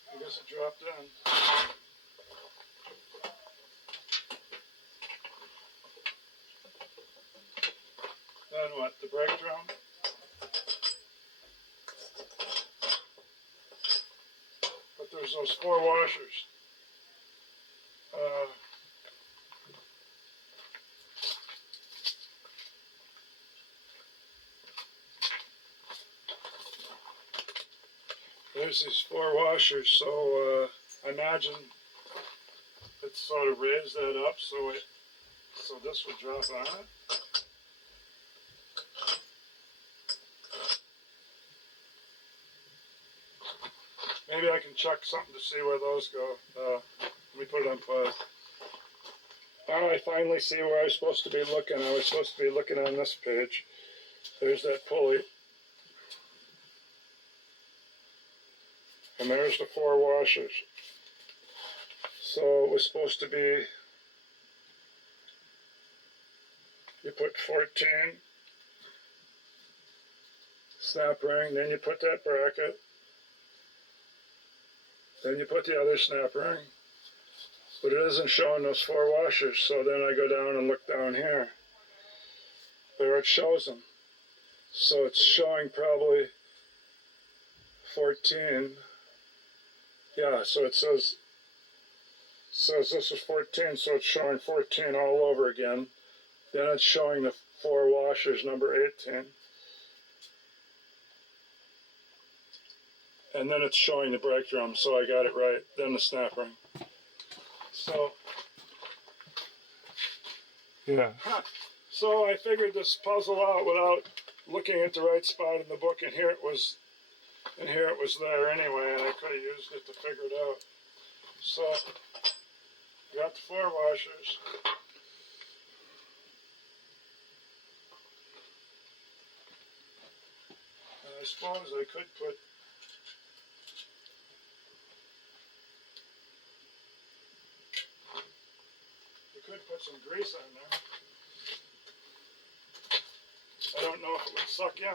I guess it dropped in. Then what? The brake drum? But there's those 4 washers. There's these 4 washers, so I imagine it's sort of raised that up so this would drop on it. Maybe I can check something to see where those go. Let me put it on pause. Now I finally see where I was supposed to be looking. I was supposed to be looking on this page. There's that pulley. And there's the 4 washers. So it was supposed to be, you put 14 snap ring, then you put that bracket, then you put the other snap ring. But it isn't showing those 4 washers, so then I go down and look down here. There it shows them. So it's showing probably 14. Yeah, so it says this is 14, so it's showing 14 all over again. Then it's showing the 4 washers, number 18. And then it's showing the brake drum, so I got it right. Then the snap ring. So, Yeah. so I figured this puzzle out without looking at the right spot in the book, and here it was there anyway, and I could have used it to figure it out. So, got the 4 washers. And I suppose I could put some grease on there. I don't know if it would suck in.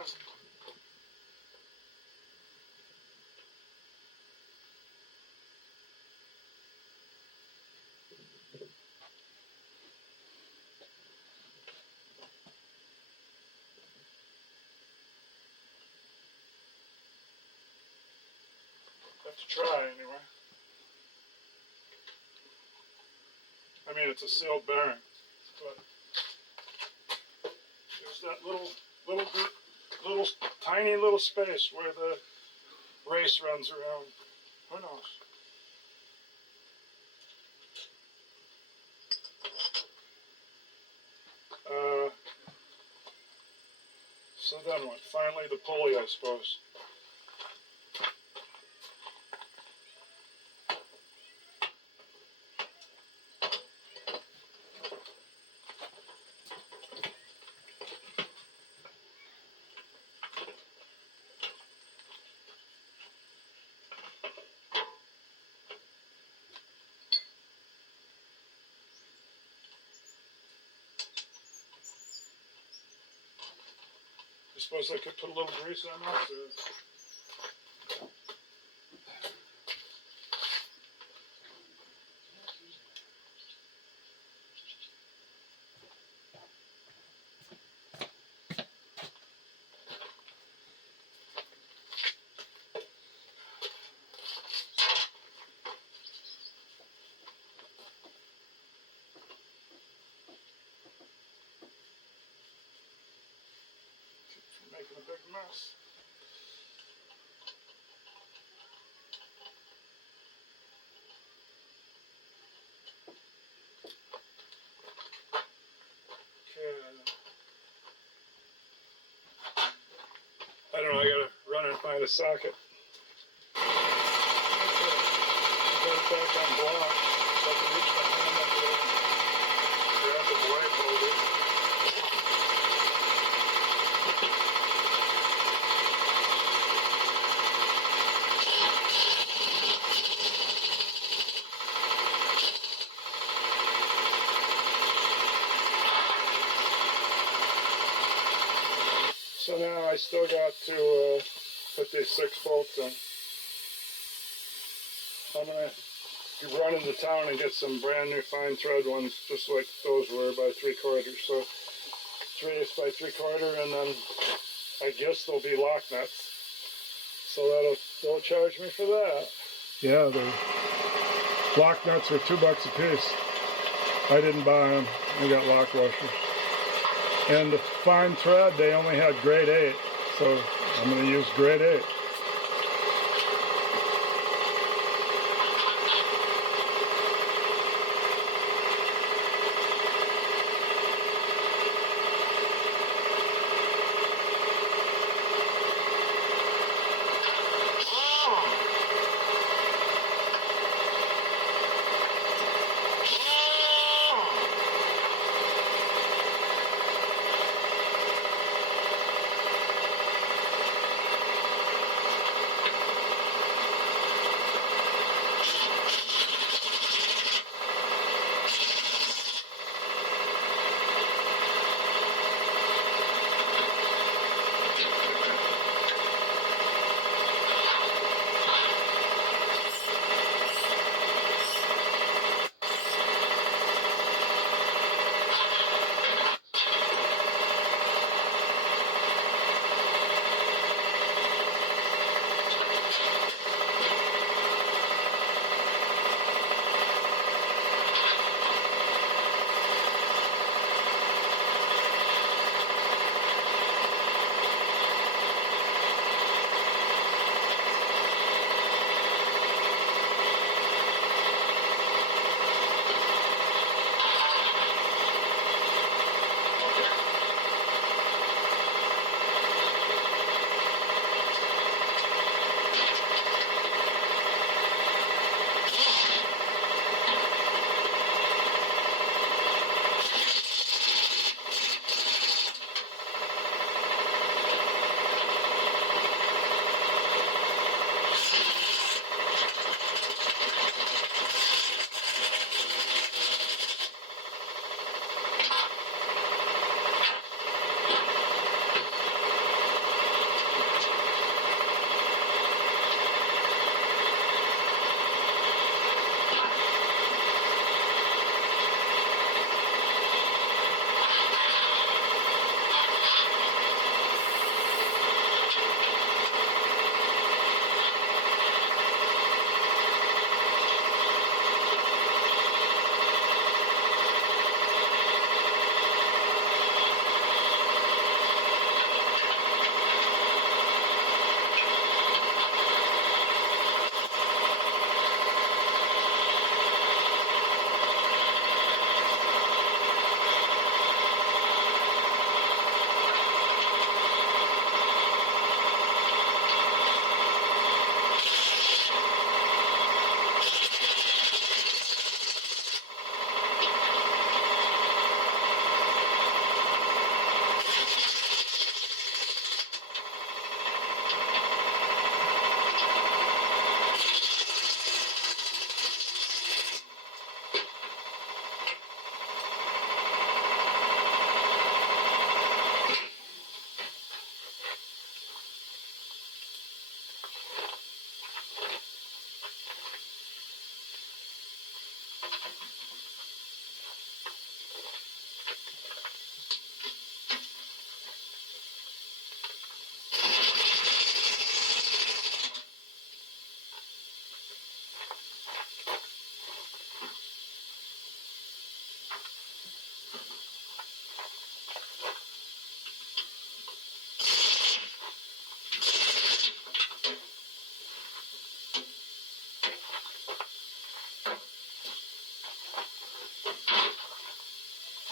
Have to try anyway. I mean, it's a sealed bearing, but there's that little tiny little space where the race runs around. Who knows? So then what? Finally, the pulley, I suppose. I suppose I could put a little grease on that. Making a big mess. I don't know, I gotta run and find a socket. Okay. Got it back on block, so I can reach my hand up there and grab the blade holder. So now I still got to put these 6 bolts in. I'm gonna run into town and get some brand new fine thread ones, just like those were by 3/4. So 3/8 by 3/4, and then I guess they'll be lock nuts. So they'll charge me for that. Yeah, the lock nuts were $2 a piece. I didn't buy them. I got lock washers. And the fine thread, they only had grade 8, so I'm going to use grade 8.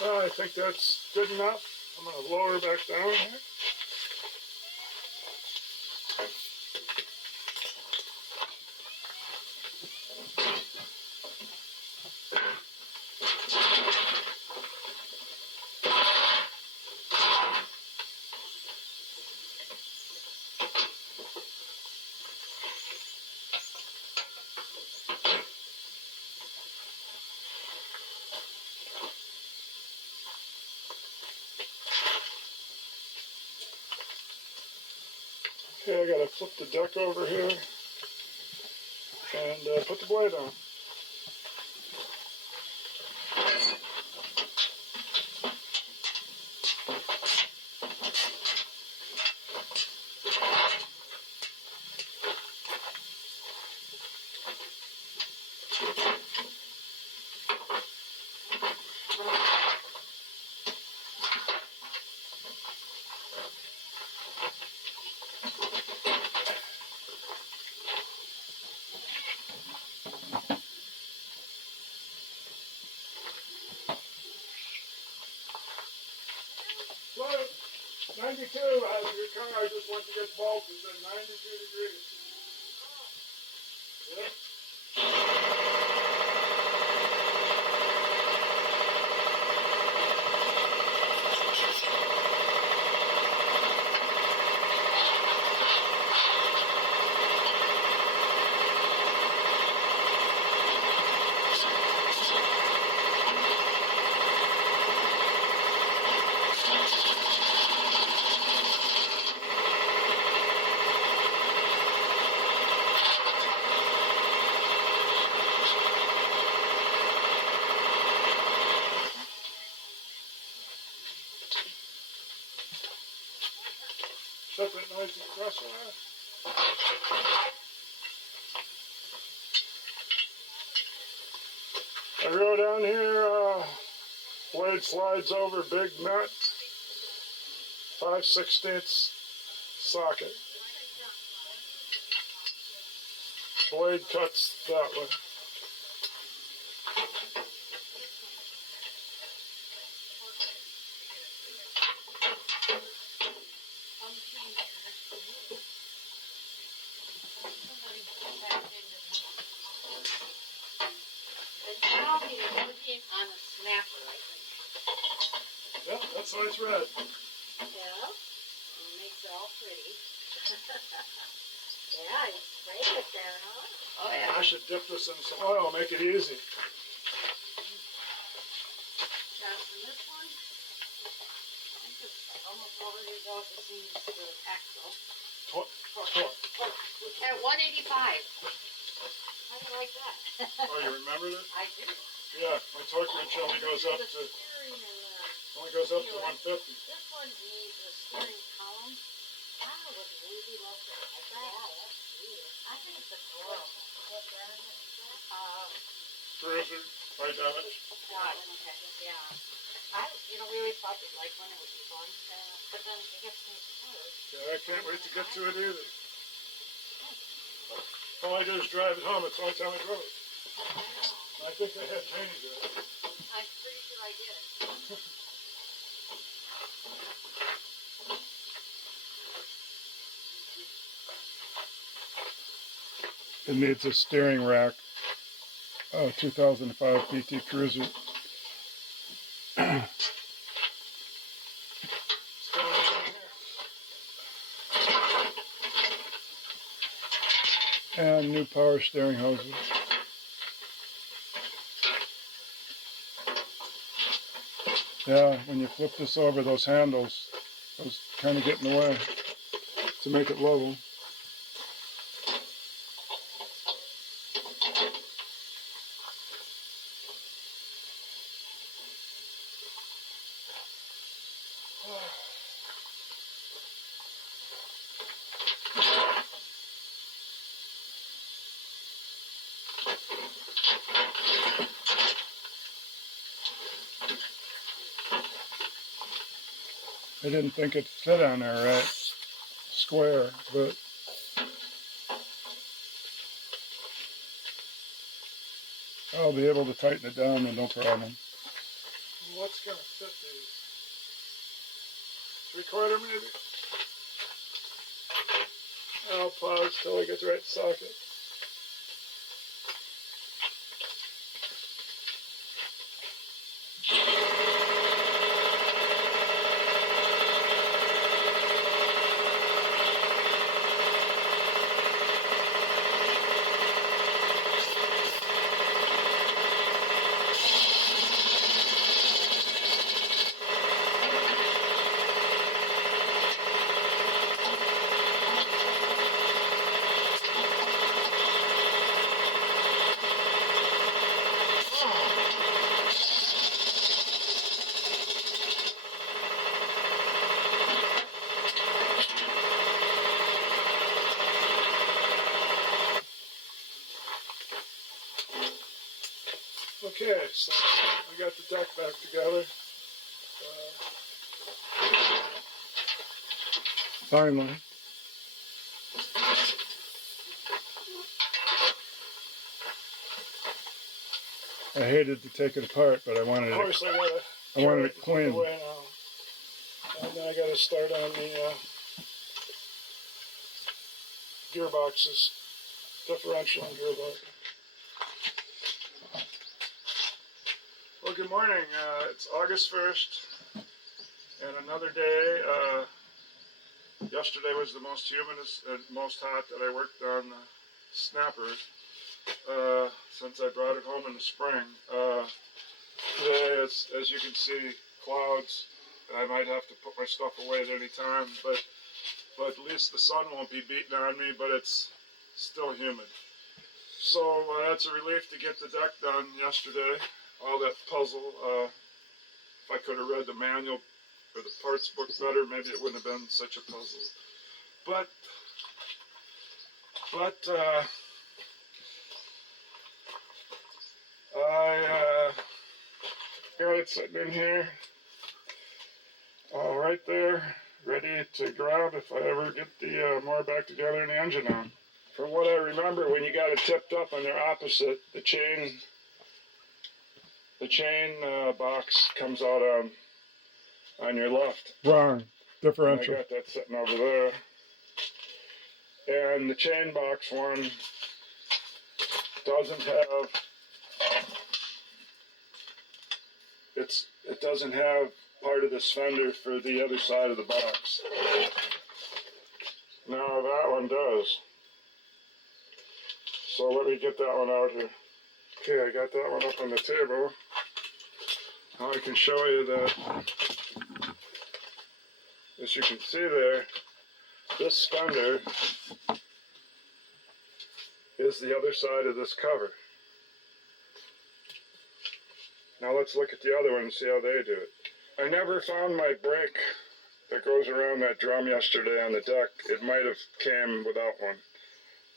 I think that's good enough. I'm going to lower back down here. Okay, I got to flip the deck over here and put the blade on. So, 92 out of your car just went to get bolted at 92 degrees. Yep. Shut that noisy compressor on. I wrote down here, blade slides over big nut, 5/16 socket. Blade cuts that way. On a snapper, I think. Yep, that's why it's red. Yeah, it makes it all pretty. Yeah, you sprayed it there, huh? Oh, yeah. I should dip this in some oil, make it easy. And this one, I think it's almost already about the same as the axle. At 185. How do you like that? Oh, you remembered it? I do. Yeah, my torque wrench only goes up to Steering and the 150. This one needs a steering column. Wow, with ruby luster like that. Yeah, that's weird. I think it's adorable. What brand is that? Terrific. High damage. Okay. Yeah. We always thought they'd like when it would be fun. But then it gets me tired. Yeah, I can't wait to get to it either. All I did is drive it home. It's the only time I drove it. I think they had Janie do it. I'm pretty sure I did. It needs a steering rack. 2005 PT Cruiser. What's going on here? And new power steering hoses. Yeah, when you flip this over, those handles, those kind of get in the way to make it level. I didn't think it fit on there right, square, but I'll be able to tighten it down with no problem. What's gonna fit these? 3/4 maybe? I'll pause till I get the right socket. Okay, so I got the deck back together. Finally. I hated to take it apart, but I wanted Of it. course, I gotta I wanted it put clean. away now. And then I gotta start on the gearboxes, differential and gearbox. Well, good morning. It's August 1st, and another day. Yesterday was the most humidest and most hot that I worked on the snapper since I brought it home in the spring. Today, as you can see, clouds. I might have to put my stuff away at any time, but at least the sun won't be beating on me, but it's still humid. So that's a relief to get the deck done yesterday. All that puzzle. If I could have read the manual or the parts book better, maybe it wouldn't have been such a puzzle. But I got it sitting in here, right there, ready to grab if I ever get the mower back together and the engine on. From what I remember, when you got it tipped up and they're opposite, the chain box comes out on your left. Wrong. And I Differential. got that sitting over there. And the chain box one doesn't have it doesn't have part of this fender for the other side of the box. Now that one does. So let me get that one out here. Okay, I got that one up on the table. Now I can show you that, as you can see there, this fender is the other side of this cover. Now let's look at the other one and see how they do it. I never found my brake that goes around that drum yesterday on the deck. It might have came without one.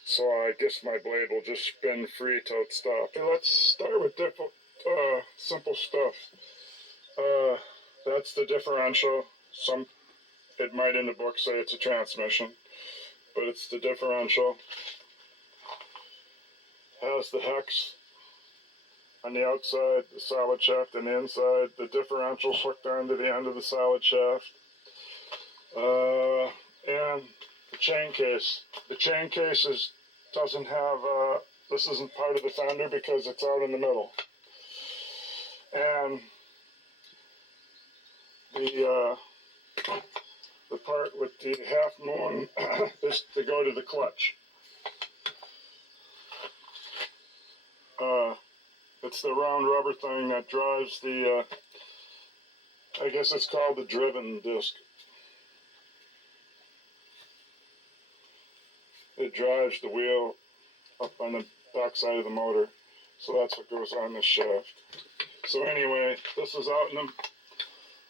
So I guess my blade will just spin free till it stops. Okay, let's start with simple stuff. That's the differential. It might in the book say it's a transmission, but it's the differential. Has the hex on the outside, the solid shaft on the inside. The differential's hooked onto the end of the solid shaft. And the chain case. The chain case doesn't have, this isn't part of the fender because it's out in the middle. And the part with the half moon is to go to the clutch. It's the round rubber thing that drives the, I guess it's called the driven disc. It drives the wheel up on the back side of the motor. So that's what goes on this shaft. So anyway, this is out in the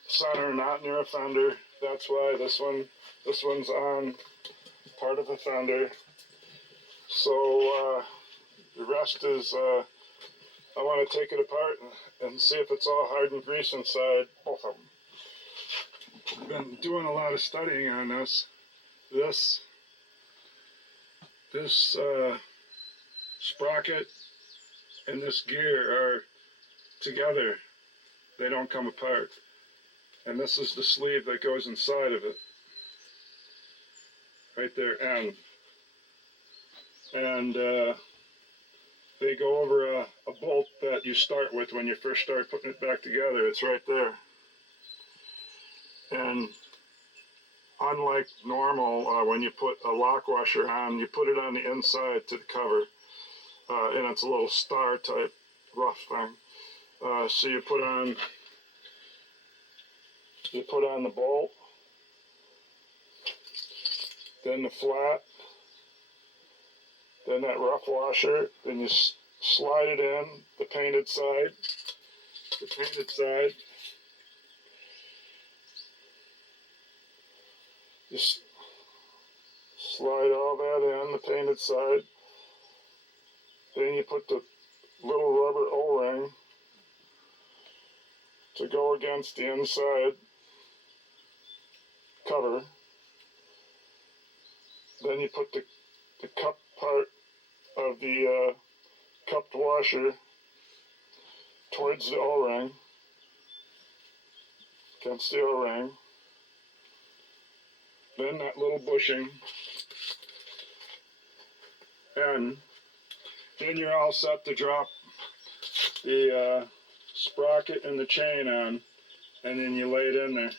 center, not near a fender. That's why this one's on part of the fender. So the rest is, I want to take it apart and see if it's all hard and grease inside, both of them. I've been doing a lot of studying on this. This sprocket and this gear are together. they don't come apart. And this is the sleeve that goes inside of it. Right there, and they go over a bolt that you start with when you first start putting it back together. It's right there. And unlike normal, when you put a lock washer on, you put it on the inside to the cover, and it's a little star type rough thing. So you put on the bolt, then the flat, then that rough washer, then you slide it in, the painted side, just slide all that in, the painted side, then you put the little rubber O-ring to go against the inside cover, then you put the cup part of the cupped washer towards the O-ring, against the O-ring, then that little bushing, and then you're all set to drop the sprocket and the chain on, and then you lay it in there.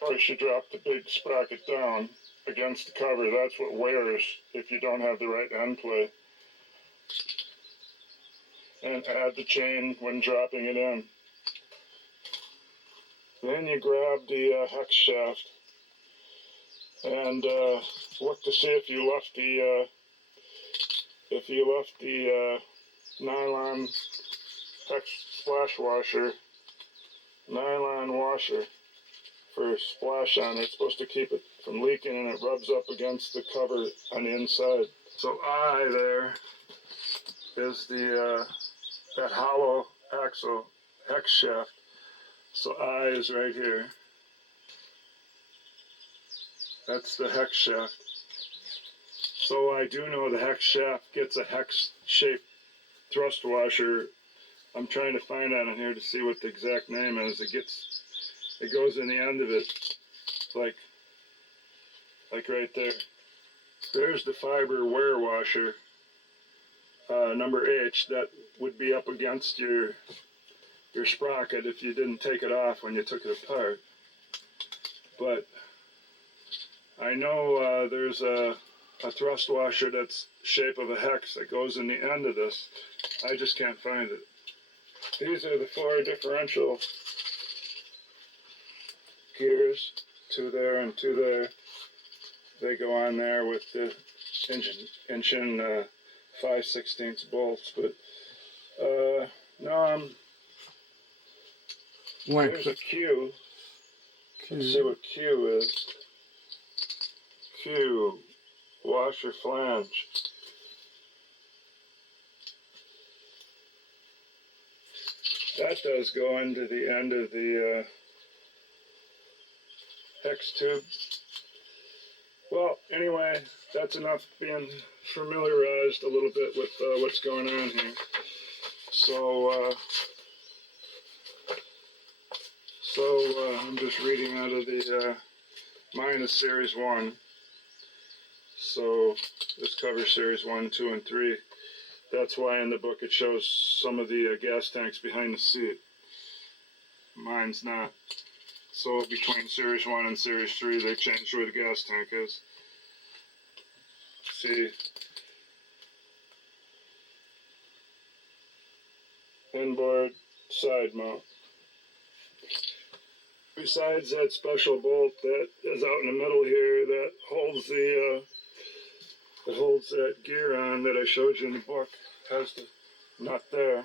Or you should drop the big sprocket down against the cover. That's what wears if you don't have the right end play. And add the chain when dropping it in. Then you grab the hex shaft and look to see if you left the nylon hex splash washer, nylon washer for splash on it. It's supposed to keep it from leaking, and it rubs up against the cover on the inside. So I there is the that hollow axle hex shaft. So I is right here. That's the hex shaft. So I do know the hex shaft gets a hex shaped thrust washer. I'm trying to find out in here to see what the exact name is. It goes in the end of it, like right there. There's the fiber wear washer, number H, that would be up against your sprocket if you didn't take it off when you took it apart. But I know there's a thrust washer that's shape of a hex that goes in the end of this. I just can't find it. These are the 4 differential gears, 2 there and 2 there. They go on there with the inch and 5/16 bolts. But no, there's a Q. Let's see what Q is. Q, washer flange. That does go into the end of the hex tube. Well, anyway, that's enough being familiarized a little bit with what's going on here. So I'm just reading out of the, mine is Series 1. So this covers Series 1, 2, and 3. That's why in the book it shows some of the gas tanks behind the seat. Mine's not. So between Series 1 and Series 3, they changed where the gas tank is. See, inboard side mount. Besides that special bolt that is out in the middle here that holds that gear on that I showed you in the book, has the nut there.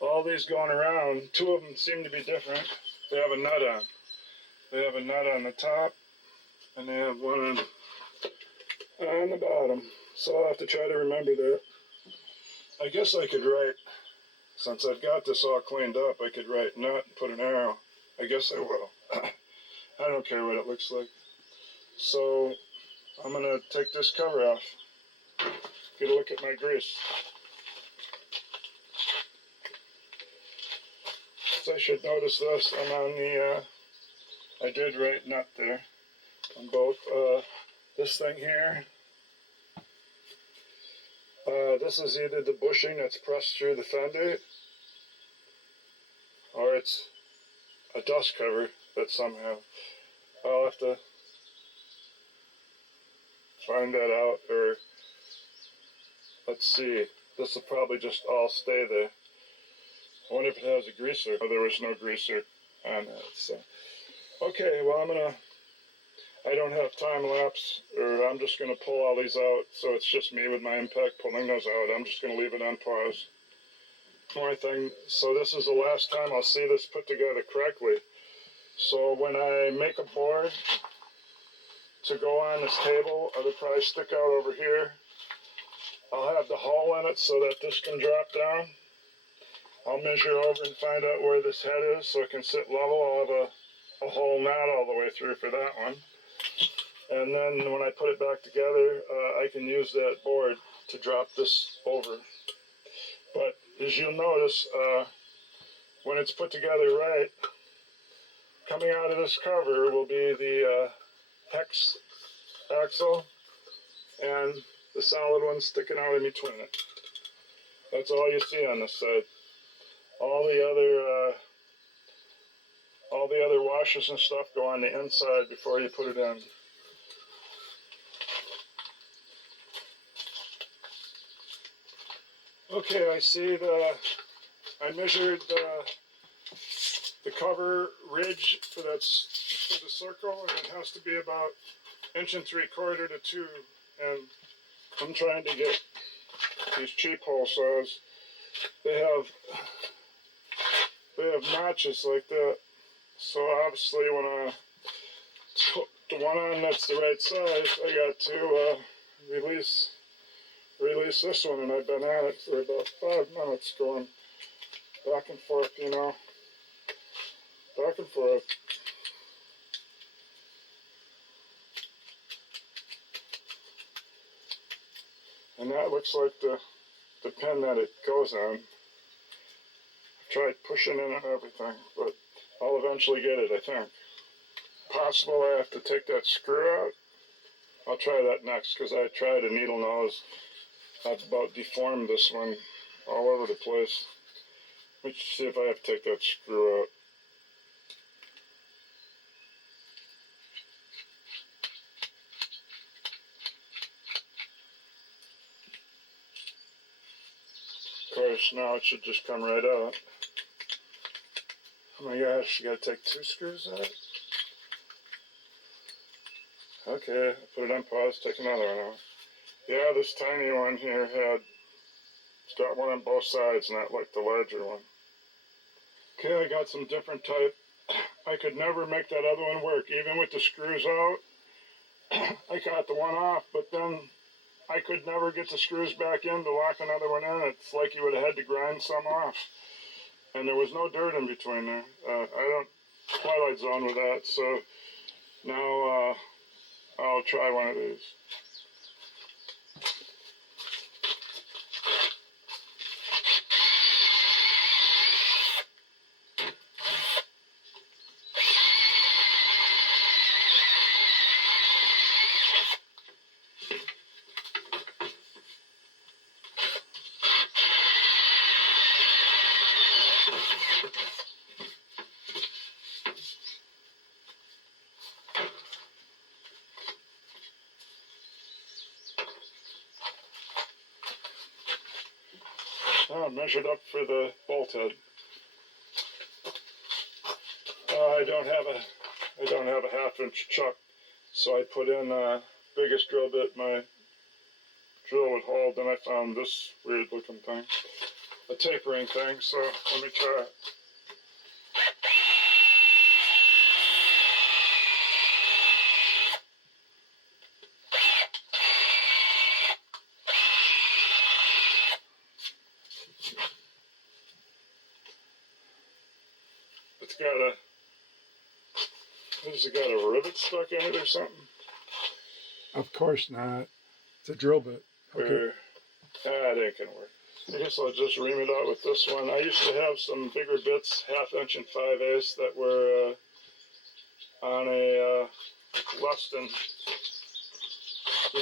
All these going around, 2 of them seem to be different. They have a nut on. They have a nut on the top, and they have one on the bottom. So I'll have to try to remember that. I guess I could write, since I've got this all cleaned up, I could write nut and put an arrow. I guess I will. I don't care what it looks like. So I'm gonna take this cover off. Get a look at my grease. So I should notice this. I'm on the, I did right nut there on both. This thing here. This is either the bushing that's pressed through the fender, or it's a dust cover that somehow. I'll have to find that out, or let's see. This will probably just all stay there. I wonder if it has a greaser. Oh, there was no greaser on that. So, okay, well, I don't have time lapse, or I'm just gonna pull all these out. So it's just me with my impact pulling those out. I'm just gonna leave it on pause. More thing. So this is the last time I'll see this put together correctly. So when I make a board to go on this table, it'll probably stick out over here. I'll have the hole in it so that this can drop down. I'll measure over and find out where this head is so it can sit level. I'll have a whole knot all the way through for that one. And then when I put it back together, I can use that board to drop this over. But as you'll notice, when it's put together right, coming out of this cover will be the hex axle and the solid one sticking out in between it. That's all you see on this side. All the other washers and stuff go on the inside before you put it in. Okay, I see I measured the cover ridge for the circle, and it has to be about 1 3/4 to 2. And I'm trying to get these cheap hole saws. They have notches like that. So obviously when I put the one on that's the right size, I got to release this one, and I've been at it for about 5 minutes going back and forth, you know, back and forth. And that looks like the pin that it goes on. I tried pushing in and everything, but I'll eventually get it, I think. Possible I have to take that screw out. I'll try that next, because I tried a needle nose. I've about deformed this one all over the place. Let me see if I have to take that screw out. Of course, now it should just come right out. Oh my gosh, you gotta take 2 screws out? Okay, I put it on pause, take another one out. Yeah, this tiny one here it's got one on both sides, not like the larger one. Okay, I got some different type. I could never make that other one work, even with the screws out. I got the one off, but then I could never get the screws back in to lock another one in. It's like you would have had to grind some off. And there was no dirt in between there. I don't Twilight Zone with that, so now I'll try one of these. Oh, measured up for the bolt head. I don't have a 1/2-inch chuck, so I put in biggest drill bit my drill would hold. Then I found this weird looking thing, a tapering thing. So let me try it. Has it got a rivet stuck in it or something? Of course not. It's a drill bit. Okay. That can work. I guess I'll just ream it out with this one. I used to have some bigger bits, 1/2 inch and 5/8, that were on a less than,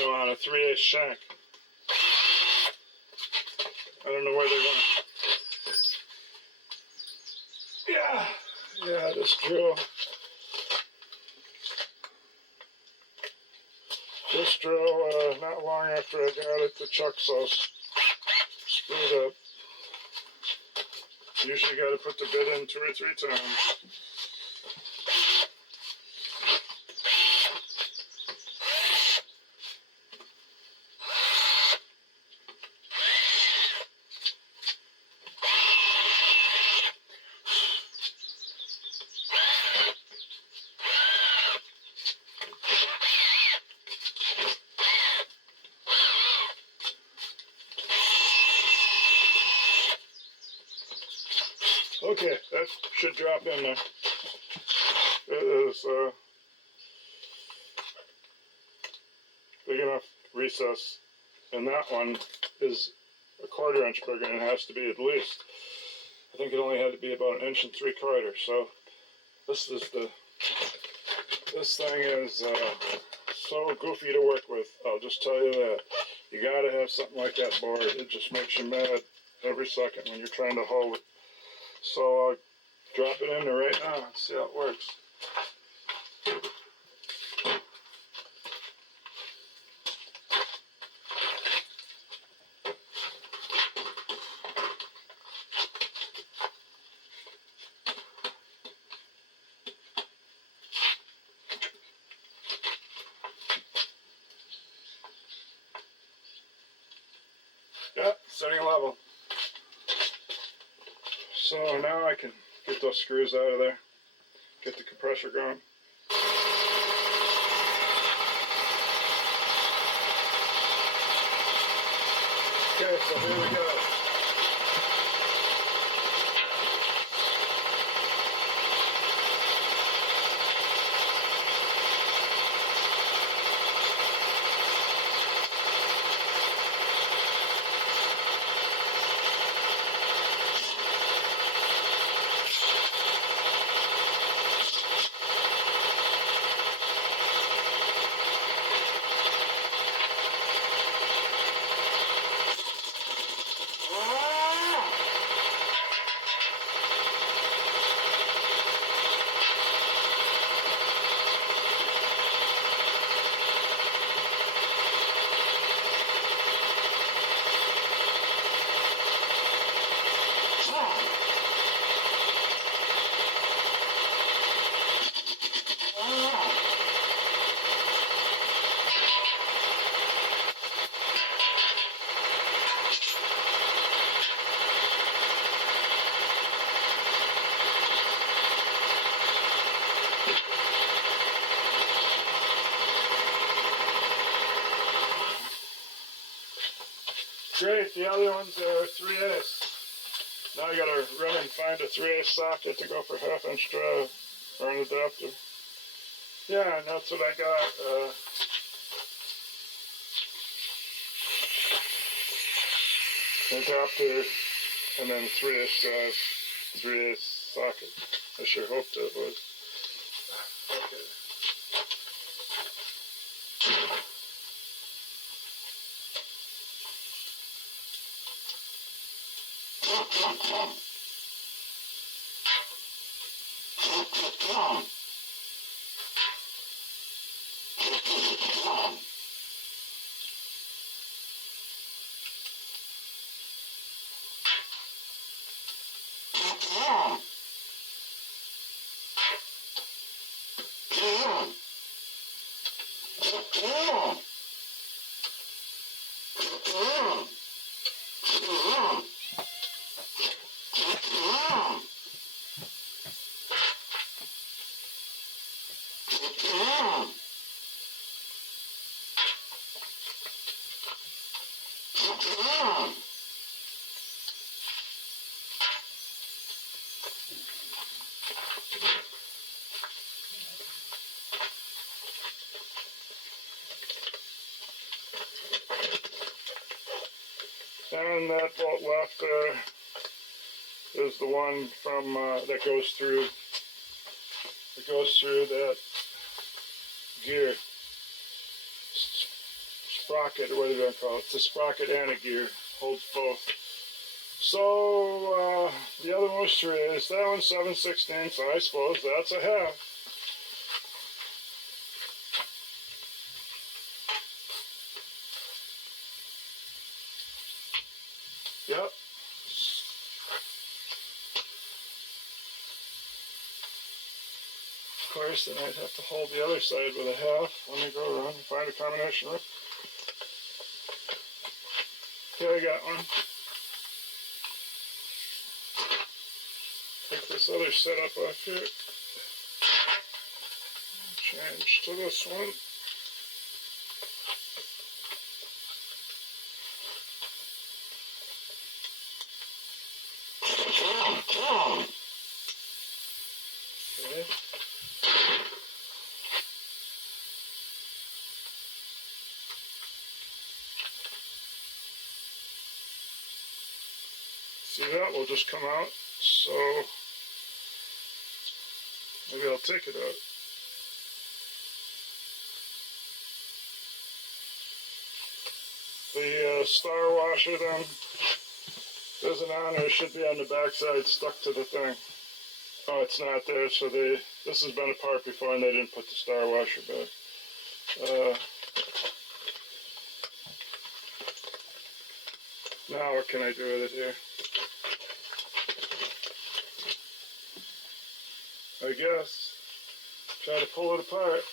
on a 3/8 shank. I don't know where they went. Yeah, this drill. This drill, not long after I got it, the chuck's all screwed up. Usually got to put the bit in 2 or 3 times. Okay, that should drop in there. It is big enough recess, and that one is a 1/4 inch bigger, and it has to be at least. I think it only had to be about 1 3/4 inches. So this thing is so goofy to work with. I'll just tell you that. You got to have something like that board. It just makes you mad every second when you're trying to hold it. So I'll drop it in there right now and see how it works. Yeah, setting level. So now I can get those screws out of there, get the compressor going. Okay, so here we go. Great, the other ones are 3/8. Now I gotta run and find a 3/8 socket to go for 1/2 inch drive or an adapter. Yeah, and that's what I got. Adapter and then 3/8 drive, 3/8 socket. I sure hoped it was. Okay. And that bolt left there is the one from that goes through that gear sprocket, or whatever I call it. It's a sprocket and a gear, holds both. So the other moisture is that one's 7/16, so I suppose that's a half. Yep. Of course, then I'd have to hold the other side with a half. Let me go around and find a combination rip. Okay, I got one. Take this other setup off here. Change to this one. Okay. See, that will just come out, so maybe I'll take it out. The star washer then isn't on there, it should be on the back side stuck to the thing. Oh, it's not there, so this has been apart before and they didn't put the star washer back. Now what can I do with it here? I guess try to pull it apart.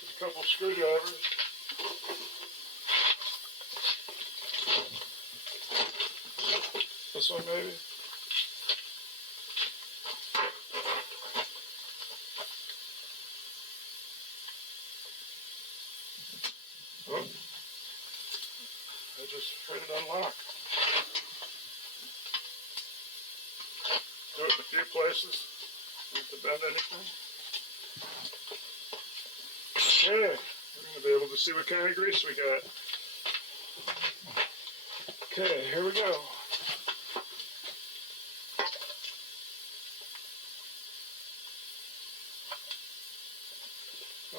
A couple screwdrivers. This one maybe? Oh, I just heard it unlock. Do it in a few places. Not to bend anything. Okay, we're going to be able to see what kind of grease we got. Okay, here we go.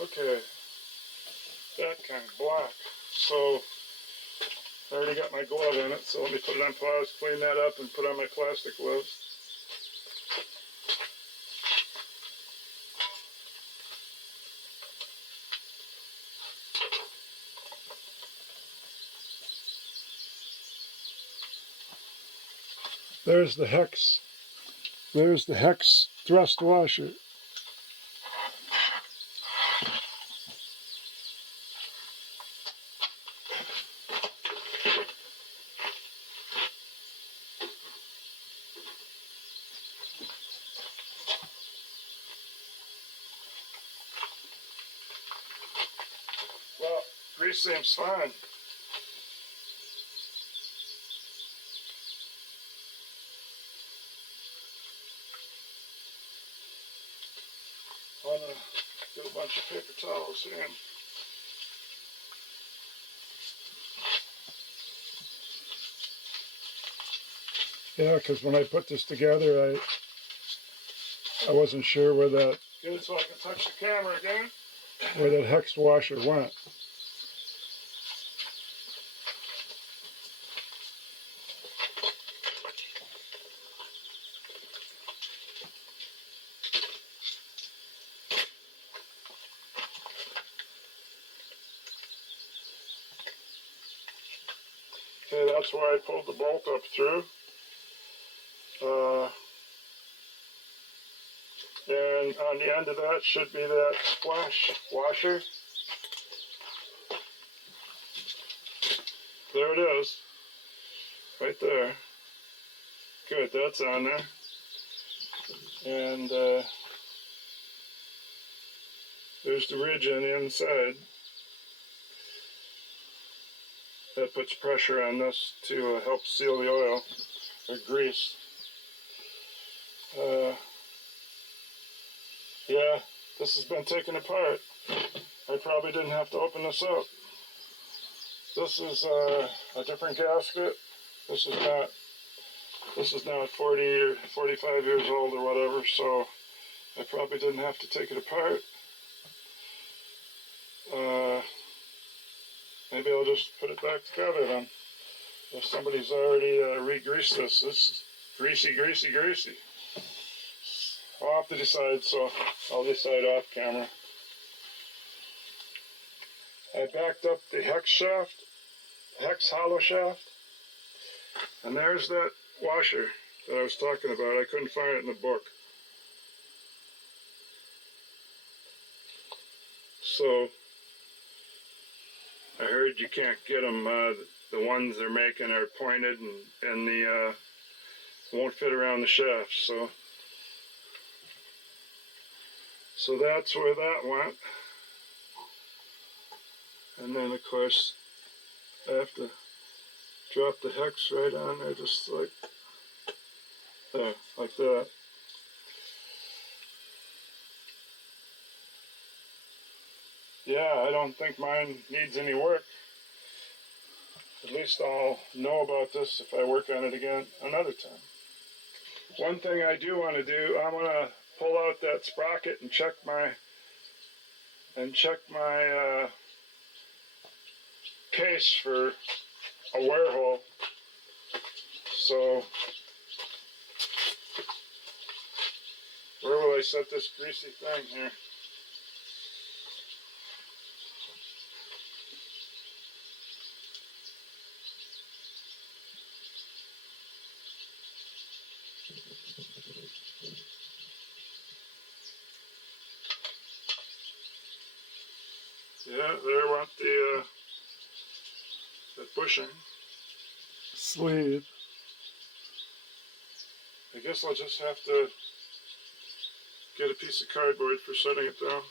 Okay, that kind of black. So I already got my glove in it, so let me put it on pause, clean that up, and put on my plastic gloves. There's the hex. There's the hex thrust washer. Well, grease seems fine. I'm gonna get a bunch of paper towels here. Yeah, because when I put this together, I wasn't sure where that Get it so I can touch the camera again. hex washer went. Okay, that's where I pulled the bolt up through. And on the end of that should be that splash washer. There it is. Right there. Good, that's on there. And there's the ridge on the inside. That puts pressure on this to help seal the oil or grease. Yeah, this has been taken apart. I probably didn't have to open this up. This is a different gasket. This is not 40 or 45 years old or whatever, so I probably didn't have to take it apart. Maybe I'll just put it back together then. If somebody's already re-greased this. This is greasy, greasy, greasy. I'll have to decide, so I'll decide off camera. I backed up the hex hollow shaft, and there's that washer that I was talking about. I couldn't find it in the book. So I heard you can't get them. The ones they're making are pointed and the won't fit around the shaft. So that's where that went. And then of course I have to drop the hex right on there, just like there, like that. Yeah, I don't think mine needs any work. At least I'll know about this if I work on it again another time. One thing I do want to do, I want to pull out that sprocket and check my case for a wear hole. So where will I set this greasy thing here? Yeah, there went the bushing. Sleeve. I guess I'll just have to get a piece of cardboard for setting it down.